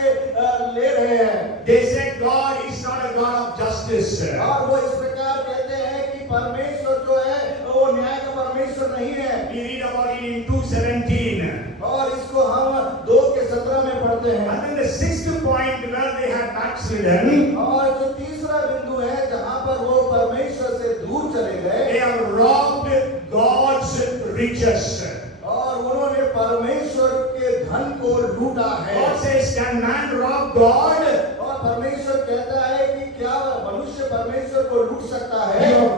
ले रहे हैं। They said God is not a God of justice. और वो इस प्रकार कहते हैं कि परमेश्वर जो है वो न्याय का परमेश्वर नहीं है। We read about it in 2:17. और इसको हम 2:17 में पढ़ते हैं। And then the sixth point where they had backslidden, और जो तीसरा बिंदु है जहाँ पर वो परमेश्वर से दूर चले गए, they have robbed God's riches. और उन्होंने परमेश्वर के धन को लूटा है। God says, can man rob God? और परमेश्वर कहता है कि क्या मनुष्य परमेश्वर को लूट सकता You है? have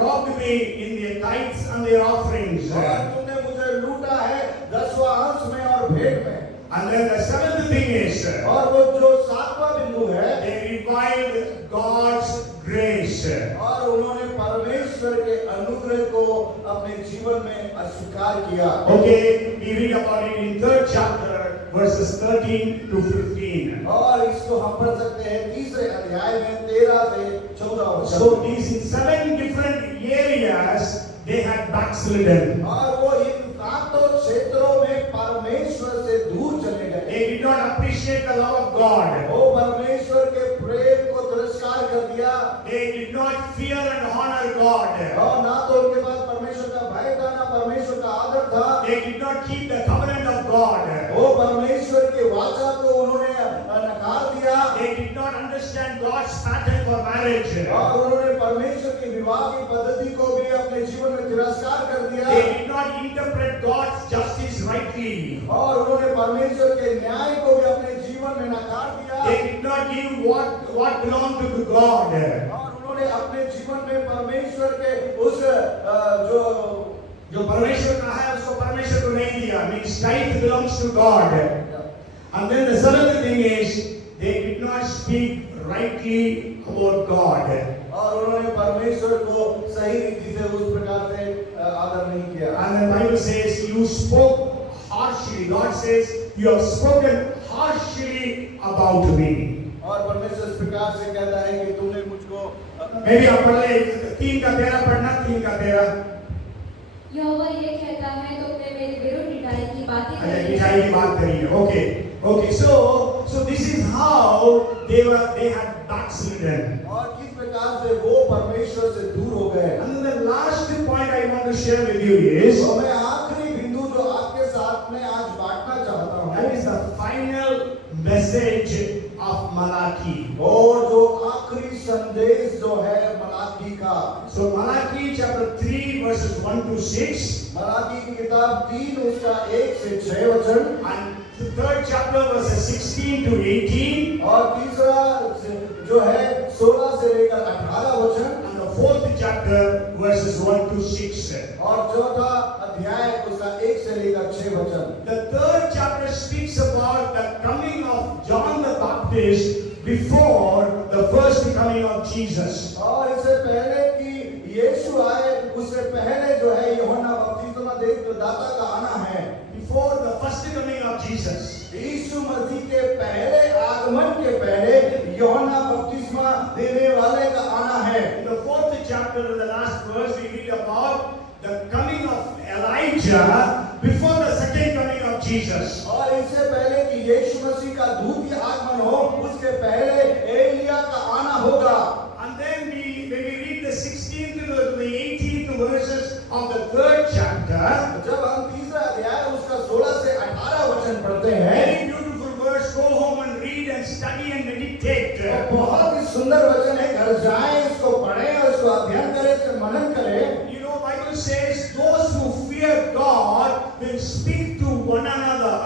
robbed me in their tithes and their offerings. और तुमने मुझे लूटा है 10वां अंश में और भेंट में। And then the seventh thing is, और वो जो 7वां बिंदु है, they reviled God's grace. और उन्होंने परमेश्वर के अनुग्रह को अपने जीवन में अस्वीकार किया। Okay, we read about it in 3rd chapter, verses 13 to 15. और इसको हम पढ़ सकते हैं तीसरे अध्याय में 13 से 14 वचन। So these 7 different areas they had backslidden. और वो इन 7 क्षेत्रों में परमेश्वर से दूर चले गए। They did not appreciate the love of God. वो परमेश्वर के प्रेम को तिरस्कार कर दिया। They did not fear and honor God. और ना तो उनके पास परमेश्वर का भय था, ना परमेश्वर का आदर था। They did not keep the covenant of God. वो परमेश्वर के वाचा को उन्होंने नकार दिया। They did not understand God's pattern for marriage. और उन्होंने परमेश्वर की विवाह की पद्धति को भी अपने जीवन में तिरस्कार कर दिया। They did not interpret God's justice rightly. और उन्होंने परमेश्वर के न्याय को भी अपने जीवन में नकार दिया। They did not give what belonged to God. और उन्होंने अपने जीवन में परमेश्वर के उस जो परमेश्वर का है उसको परमेश्वर को नहीं दिया. Means tithe belongs to God. And then the seventh thing is they did not speak rightly about God. और उन्होंने परमेश्वर को सही रीति से उस प्रकार से आदर नहीं किया। And the Bible says you spoke harshly. God says you have spoken harshly about me. और परमेश्वर इस प्रकार से कहता है कि तुमने मुझको Maybe आप पढ़ ले 3:13 पढ़ना 3:13. यहोवा ये कहता है तुमने मेरे विरुद्ध मिठाई की बातें अच्छा करी मिठाई की बात करी है. Okay. So this is how they had backslidden. और किस प्रकार से वो परमेश्वर से दूर हो गए। And then the last point I want to share with you is तो मैं आखिरी बिंदु जो आपके साथ में आज बांटना चाहता हूँ, that is the final message of Malachi. और जो आखिरी संदेश जो है मलाकी का। So Malachi chapter 3 verses 1 to 6 Malachi की किताब 3 उसका 1 से 6 वचन and the 3rd chapter verses 16 to 18 और तीसरा जो है 16 से लेकर 18 वचन and the 4th chapter verses 1 to 6. और चौथा अध्याय उसका 1 से लेकर 6 वचन। The 3rd chapter speaks about the coming of John the Baptist before the first coming of Jesus. और इससे पहले कि यीशु आए उससे पहले जो है यूहन्ना बपतिस्मा दाता का आना है। Before the first coming of Jesus. यीशु मसीह के पहले आगमन के पहले यूहन्ना बपतिस्मा देने वाले का आना है। In the 4th chapter in the last verse we read about the coming of Elijah before the second coming of Jesus. और इससे पहले कि यीशु मसीह का द्वितीय आगमन हो उसके पहले एलिया का आना होगा। And then when we read the 16th to the 18th verses of the 3rd chapter, जब हम तीसरा अध्याय उसका 16 से 18 वचन पढ़ते हैं, very beautiful verse. Go home and read and study जाएं, इसको पढ़ें और इसको अध्ययन करें, इसका मनन करें। You know, Bible says those who fear God will speak to one another.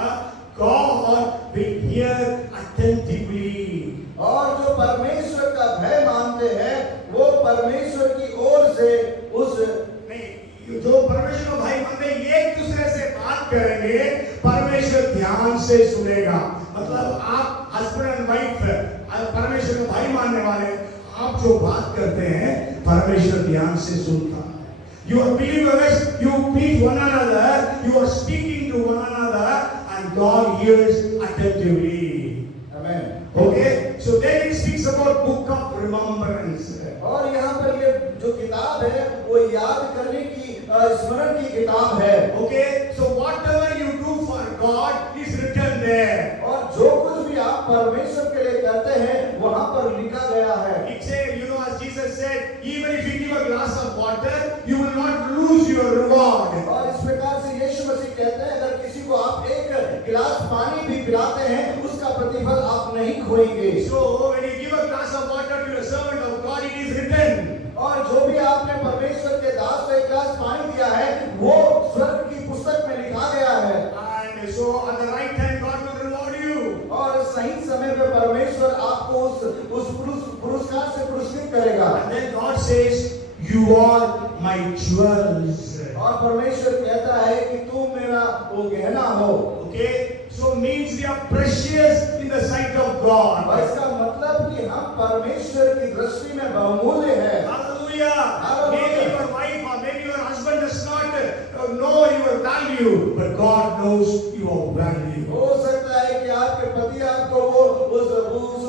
God will hear attentively. और जो परमेश्वर का भय मानते हैं, वो परमेश्वर की ओर से उस नहीं, जो परमेश्वर को भाई मानते हैं, एक दूसरे से बात करेंगे, परमेश्वर ध्यान से सुनेगा। मतलब आप हस्बैंड एंड वाइफ परमेश्वर को भाई मानने वाले, आप जो बात करते हैं परमेश्वर ध्यान से सुनता है। You are believers, you meet one another, you are speaking to one another, and God hears attentively. Amen. Okay, so then it speaks about book of remembrance. और यहाँ पर ये जो किताब है वो याद करने की स्मरण की किताब है। Okay, so whatever you do for God is written there. और जो कुछ भी आप परमेश्वर के लिए करते हैं वहाँ पर लिखा गया है। It says, you know, as Jesus said, even if you give a glass of water, you will not lose your reward. और इस प्रकार से यीशु मसीह कहते हैं, अगर किसी को आप एक गिलास पानी भी पिलाते हैं, उसका प्रतिफल आप नहीं खोएंगे। So when you give a glass of water to a servant of God, it is written. और जो भी आपने परमेश्वर के दास को एक गिलास पानी दिया है, वो स्वर्ग की पुस्तक में लिखा गया है। And so at the right time, God will reward you. और सही समय पे परमेश्वर आपको उस पुरस्कार से पुरस्कृत करेगा। And then God says, you are my jewels. और परमेश्वर कहता है कि तू मेरा वो गहना हो। Okay, so means we are precious in the sight of God. और इसका मतलब कि हम परमेश्वर की दृष्टि में बहुमूल्य हैं। Hallelujah. Hallelujah. Maybe your wife or maybe your husband does not know your value, but God knows your value. हो सकता है कि आपके पति आपको वो उस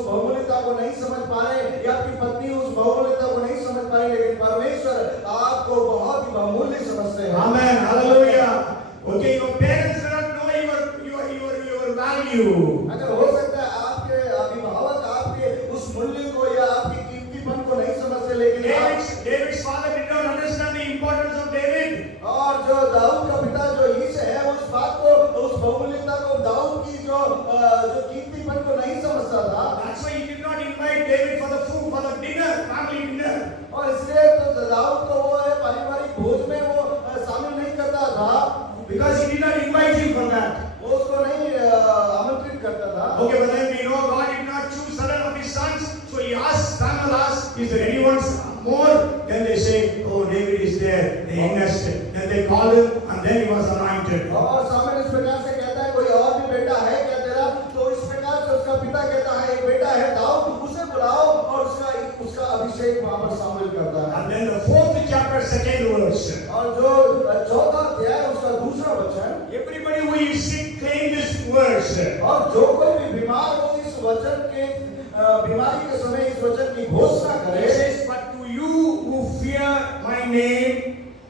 बहुमूल्यता को नहीं समझ पा रहे, या आपकी पत्नी उस बहुमूल्यता को नहीं समझ पा रही, लेकिन परमेश्वर आपको बहुत ही बहुमूल्य समझते हैं। Amen. Hallelujah. Okay, your parents do not know your value. अगर हो सकता है आपके अभिभावक आपके उस मूल्य को या आपकी कीमतीपन को नहीं समझते, लेकिन David's father did not understand the importance of David. और जो दाऊद का पिता जो यीशु है, वो इस बात को, उस बहुमूल्यता को, दाऊद की जो कीमतीपन को नहीं समझता था। That's why he did not invite David for the food, for the dinner, family dinner. और इसलिए तो दाऊद को वो है पारिवारिक भोज में वो शामिल नहीं करता था, Because he did not invite him for that. वो उसको नहीं आमंत्रित करता था। Okay, but then we know God did not choose certain of his sons, so he asked, Samuel asked, is there anyone more? Then they say, oh, David is there, the youngest. Then they called him, and then he was anointed. और सामूएल इस प्रकार से कहता है, कोई और भी बेटा है क्या तेरा? तो इस प्रकार से उसका पिता कहता है, एक बेटा है दाऊद, उसे बुलाओ, और उसका अभिषेक वहाँ पर शामिल करता है। And then the 4th chapter, 2nd verse. और जो 4वां अध्याय उसका दूसरा वचन, Everybody who is sick claim this verse. और जो कोई भी बीमार हो इस वचन के बीमारी के समय इस वचन की घोषणा It करे। says, but to you who fear my name,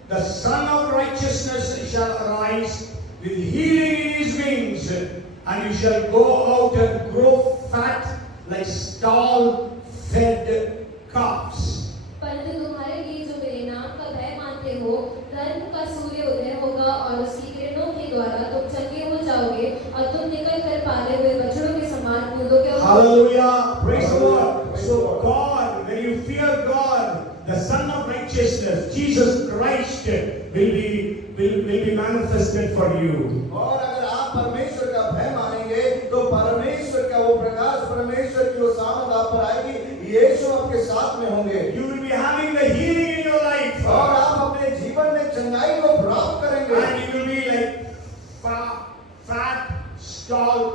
the Son of Righteousness shall arise with healing in his wings, and you shall go out and grow fat like stall-fed calves. परंतु तुम्हारे लिए जो मेरे नाम का भय मानते हो, धर्म का सूर्य उदय होगा और उसकी किरणों के द्वारा तुम चंगे हो जाओगे और तुम निकल कर पाले हुए बछड़ों के समान कूदोगे। Hallelujah! Praise the Lord. So God, when you fear God, the Son of Righteousness, Jesus Christ, will be manifested for you. और अगर आप परमेश्वर का भय मानेंगे, तो परमेश्वर का वो प्रकाश, परमेश्वर की वो सामर्थ आप पर आएगी, यीशु आपके साथ में होंगे। You will be having the healing in your life. और आप अपने जीवन में चंगाई को प्राप्त करेंगे। And you will be like fat,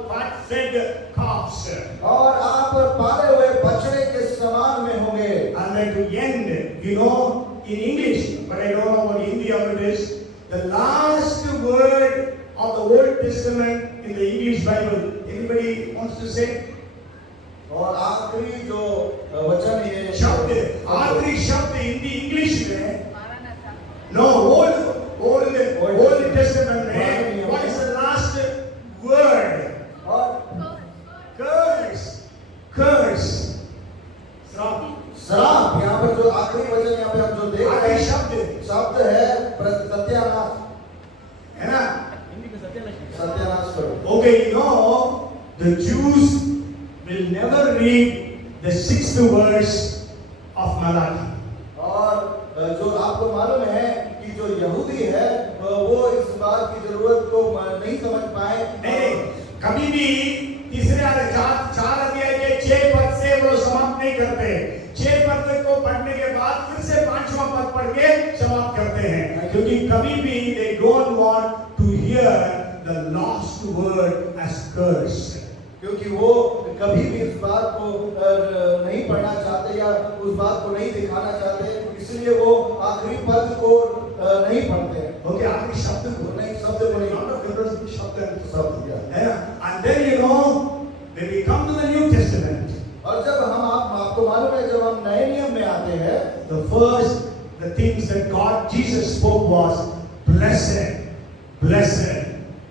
fat-fed calves. और आप पाले हुए बछड़े के समान में होंगे। And then to end, you know, in English, but I don't know what Hindi how it is, the last word of the Old Testament in the English Bible. Anybody wants to say? और आखिरी जो वचन ये शब्द, आखिरी शब्द Hindi English में, no, Old Testament में, what is the last word? और Curse. श्राप, यहाँ पर जो आखिरी वचन यहाँ पे हम जो देख रहे हैं, शब्द है सत्यानाश, है ना? सत्यानाश करो। Okay, you know, the Jews will never read the 6th verse of Malachi. और जो आपको मालूम है कि जो यहूदी है वो इस बात की जरूरत को नहीं समझ पाए। नहीं, कभी भी तीसरे चार अध्याय के 6 पद से वो समाप्त नहीं करते। 6 पद को पढ़ने के बाद फिर से 5वां पद पढ़ के समाप्त करते हैं, क्योंकि कभी भी they don't want to hear the last word as curse. क्योंकि वो कभी भी इस बात को नहीं पढ़ना चाहते या उस बात को नहीं दिखाना चाहते, इसलिए वो आखिरी पद को नहीं पढ़ते। ओके, आखिरी शब्द को नहीं, शब्द को नहीं, शब्द है ना। And then you know, when we come to the New Testament, और जब हम आपको मालूम है जब हम नए नियम में आते हैं, the things that Jesus spoke was blessed, blessed,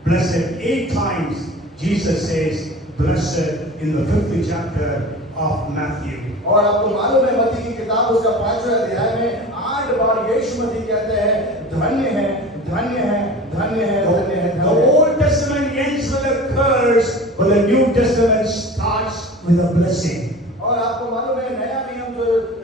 blessed. 8 times Jesus says blessed in the 5th chapter of Matthew. और आपको मालूम है मत्ती की किताब उसका 5वां अध्याय में 8 बार यीशु मसीह कहते हैं धन्य है, धन्य है, धन्य है, धन्य है। The Old Testament ends with a curse, but the New Testament starts with a blessing. और आपको मालूम है नया नियम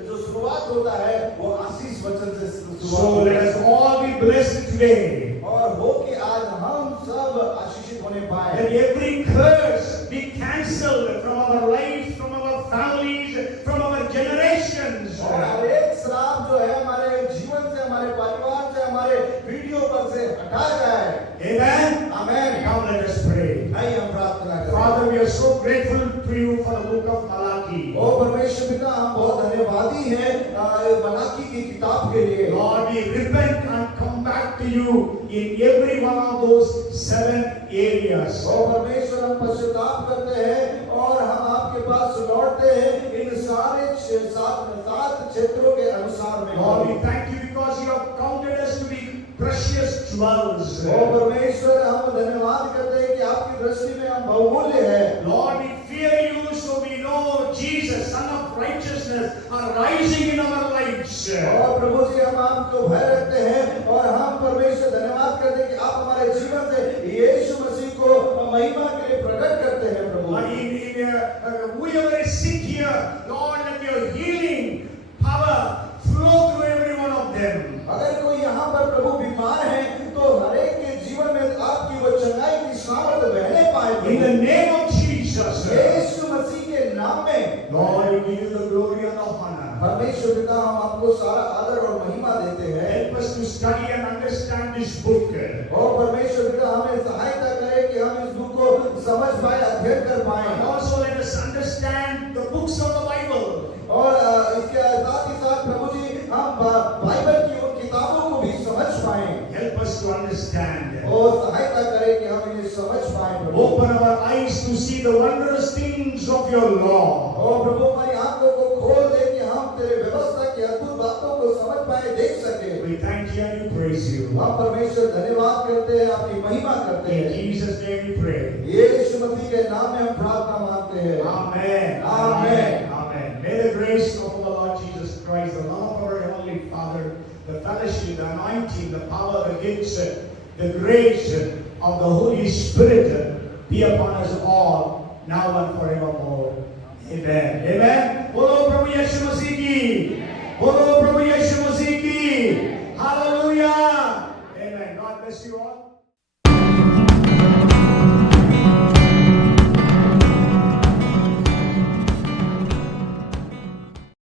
जो शुरुआत होता है वो आशीष वचन से शुरुआत So होता let है। us all be blessed today. और हो कि आज हम सब आशीषित होने पाए। That every curse be cancelled from our lives, from our families, from our generations. और हर एक श्राप जो है हमारे जीवन से, हमारे परिवार से, हमारे पीढ़ियों पर से हटा जाए। Amen. आमेन। Come, let us pray. आइए हम प्रार्थना करें। Father, we are so grateful to you for the book of Malachi. ओ परमेश्वर पिता, हम बहुत धन्यवादी हैं मलाकी की किताब के लिए। Lord, we repent and come back to you in every one of those 7 areas. ओ परमेश्वर, हम पश्चाताप करते हैं और हम आपके पास लौटते हैं इन सारे 7 क्षेत्रों के अनुसार में। Lord, we thank you because you have counted us to be precious jewels. ओ परमेश्वर, हम धन्यवाद करते हैं कि आपकी दृष्टि में हम बहुमूल्य हैं। Lord, we fear you, so we know Jesus, Son of Righteousness, are rising in our lives. और प्रभु जी, हम आपको भय रखते हैं और हम परमेश्वर धन्यवाद करते हैं कि आप हमारे जीवन से यीशु मसीह को महिमा के लिए प्रकट करते हैं प्रभु। Whoever is sick here, Lord, let your healing power flow through every one of them. अगर कोई यहाँ पर प्रभु बीमार है तो हर एक के जीवन में आपकी वो चंगाई की सामर्थ बहने पाए। In the name of Jesus, यीशु मसीह के नाम में Lord, we give you the glory and the honor. परमेश्वर पिता, हम आपको सारा आदर और महिमा देते हैं। Help us to study and understand this book. और परमेश्वर पिता, हमें सहायता करे कि हम इस बुक को समझ पाए, अध्ययन कर पाए। And also let us understand the books of the Bible. और इसके साथ ही साथ प्रभु जी, हम बाइबल की उन किताबों को भी समझ पाए। Help us to understand. और सहायता करे कि हम इन्हें समझ पाए प्रभु। Open our eyes to see the wondrous things of your law. और प्रभु, हमारी आंखों को खोल दे कि हम तेरे व्यवस्था की अद्भुत बातों को समझ पाए, देख सके। We thank you and we praise you. हम परमेश्वर धन्यवाद करते हैं, आपकी महिमा करते In हैं। Jesus' name we pray. यीशु मसीह के नाम में हम प्रार्थना मांगते हैं। Amen. Amen. Amen. May the grace of our Lord Jesus Christ, the love of our Heavenly Father, the fellowship, the anointing, the power, the gifts, the grace of the Holy Spirit be upon us all, now and forevermore. Amen. Amen. Bolo Prabhu Yeshu Masih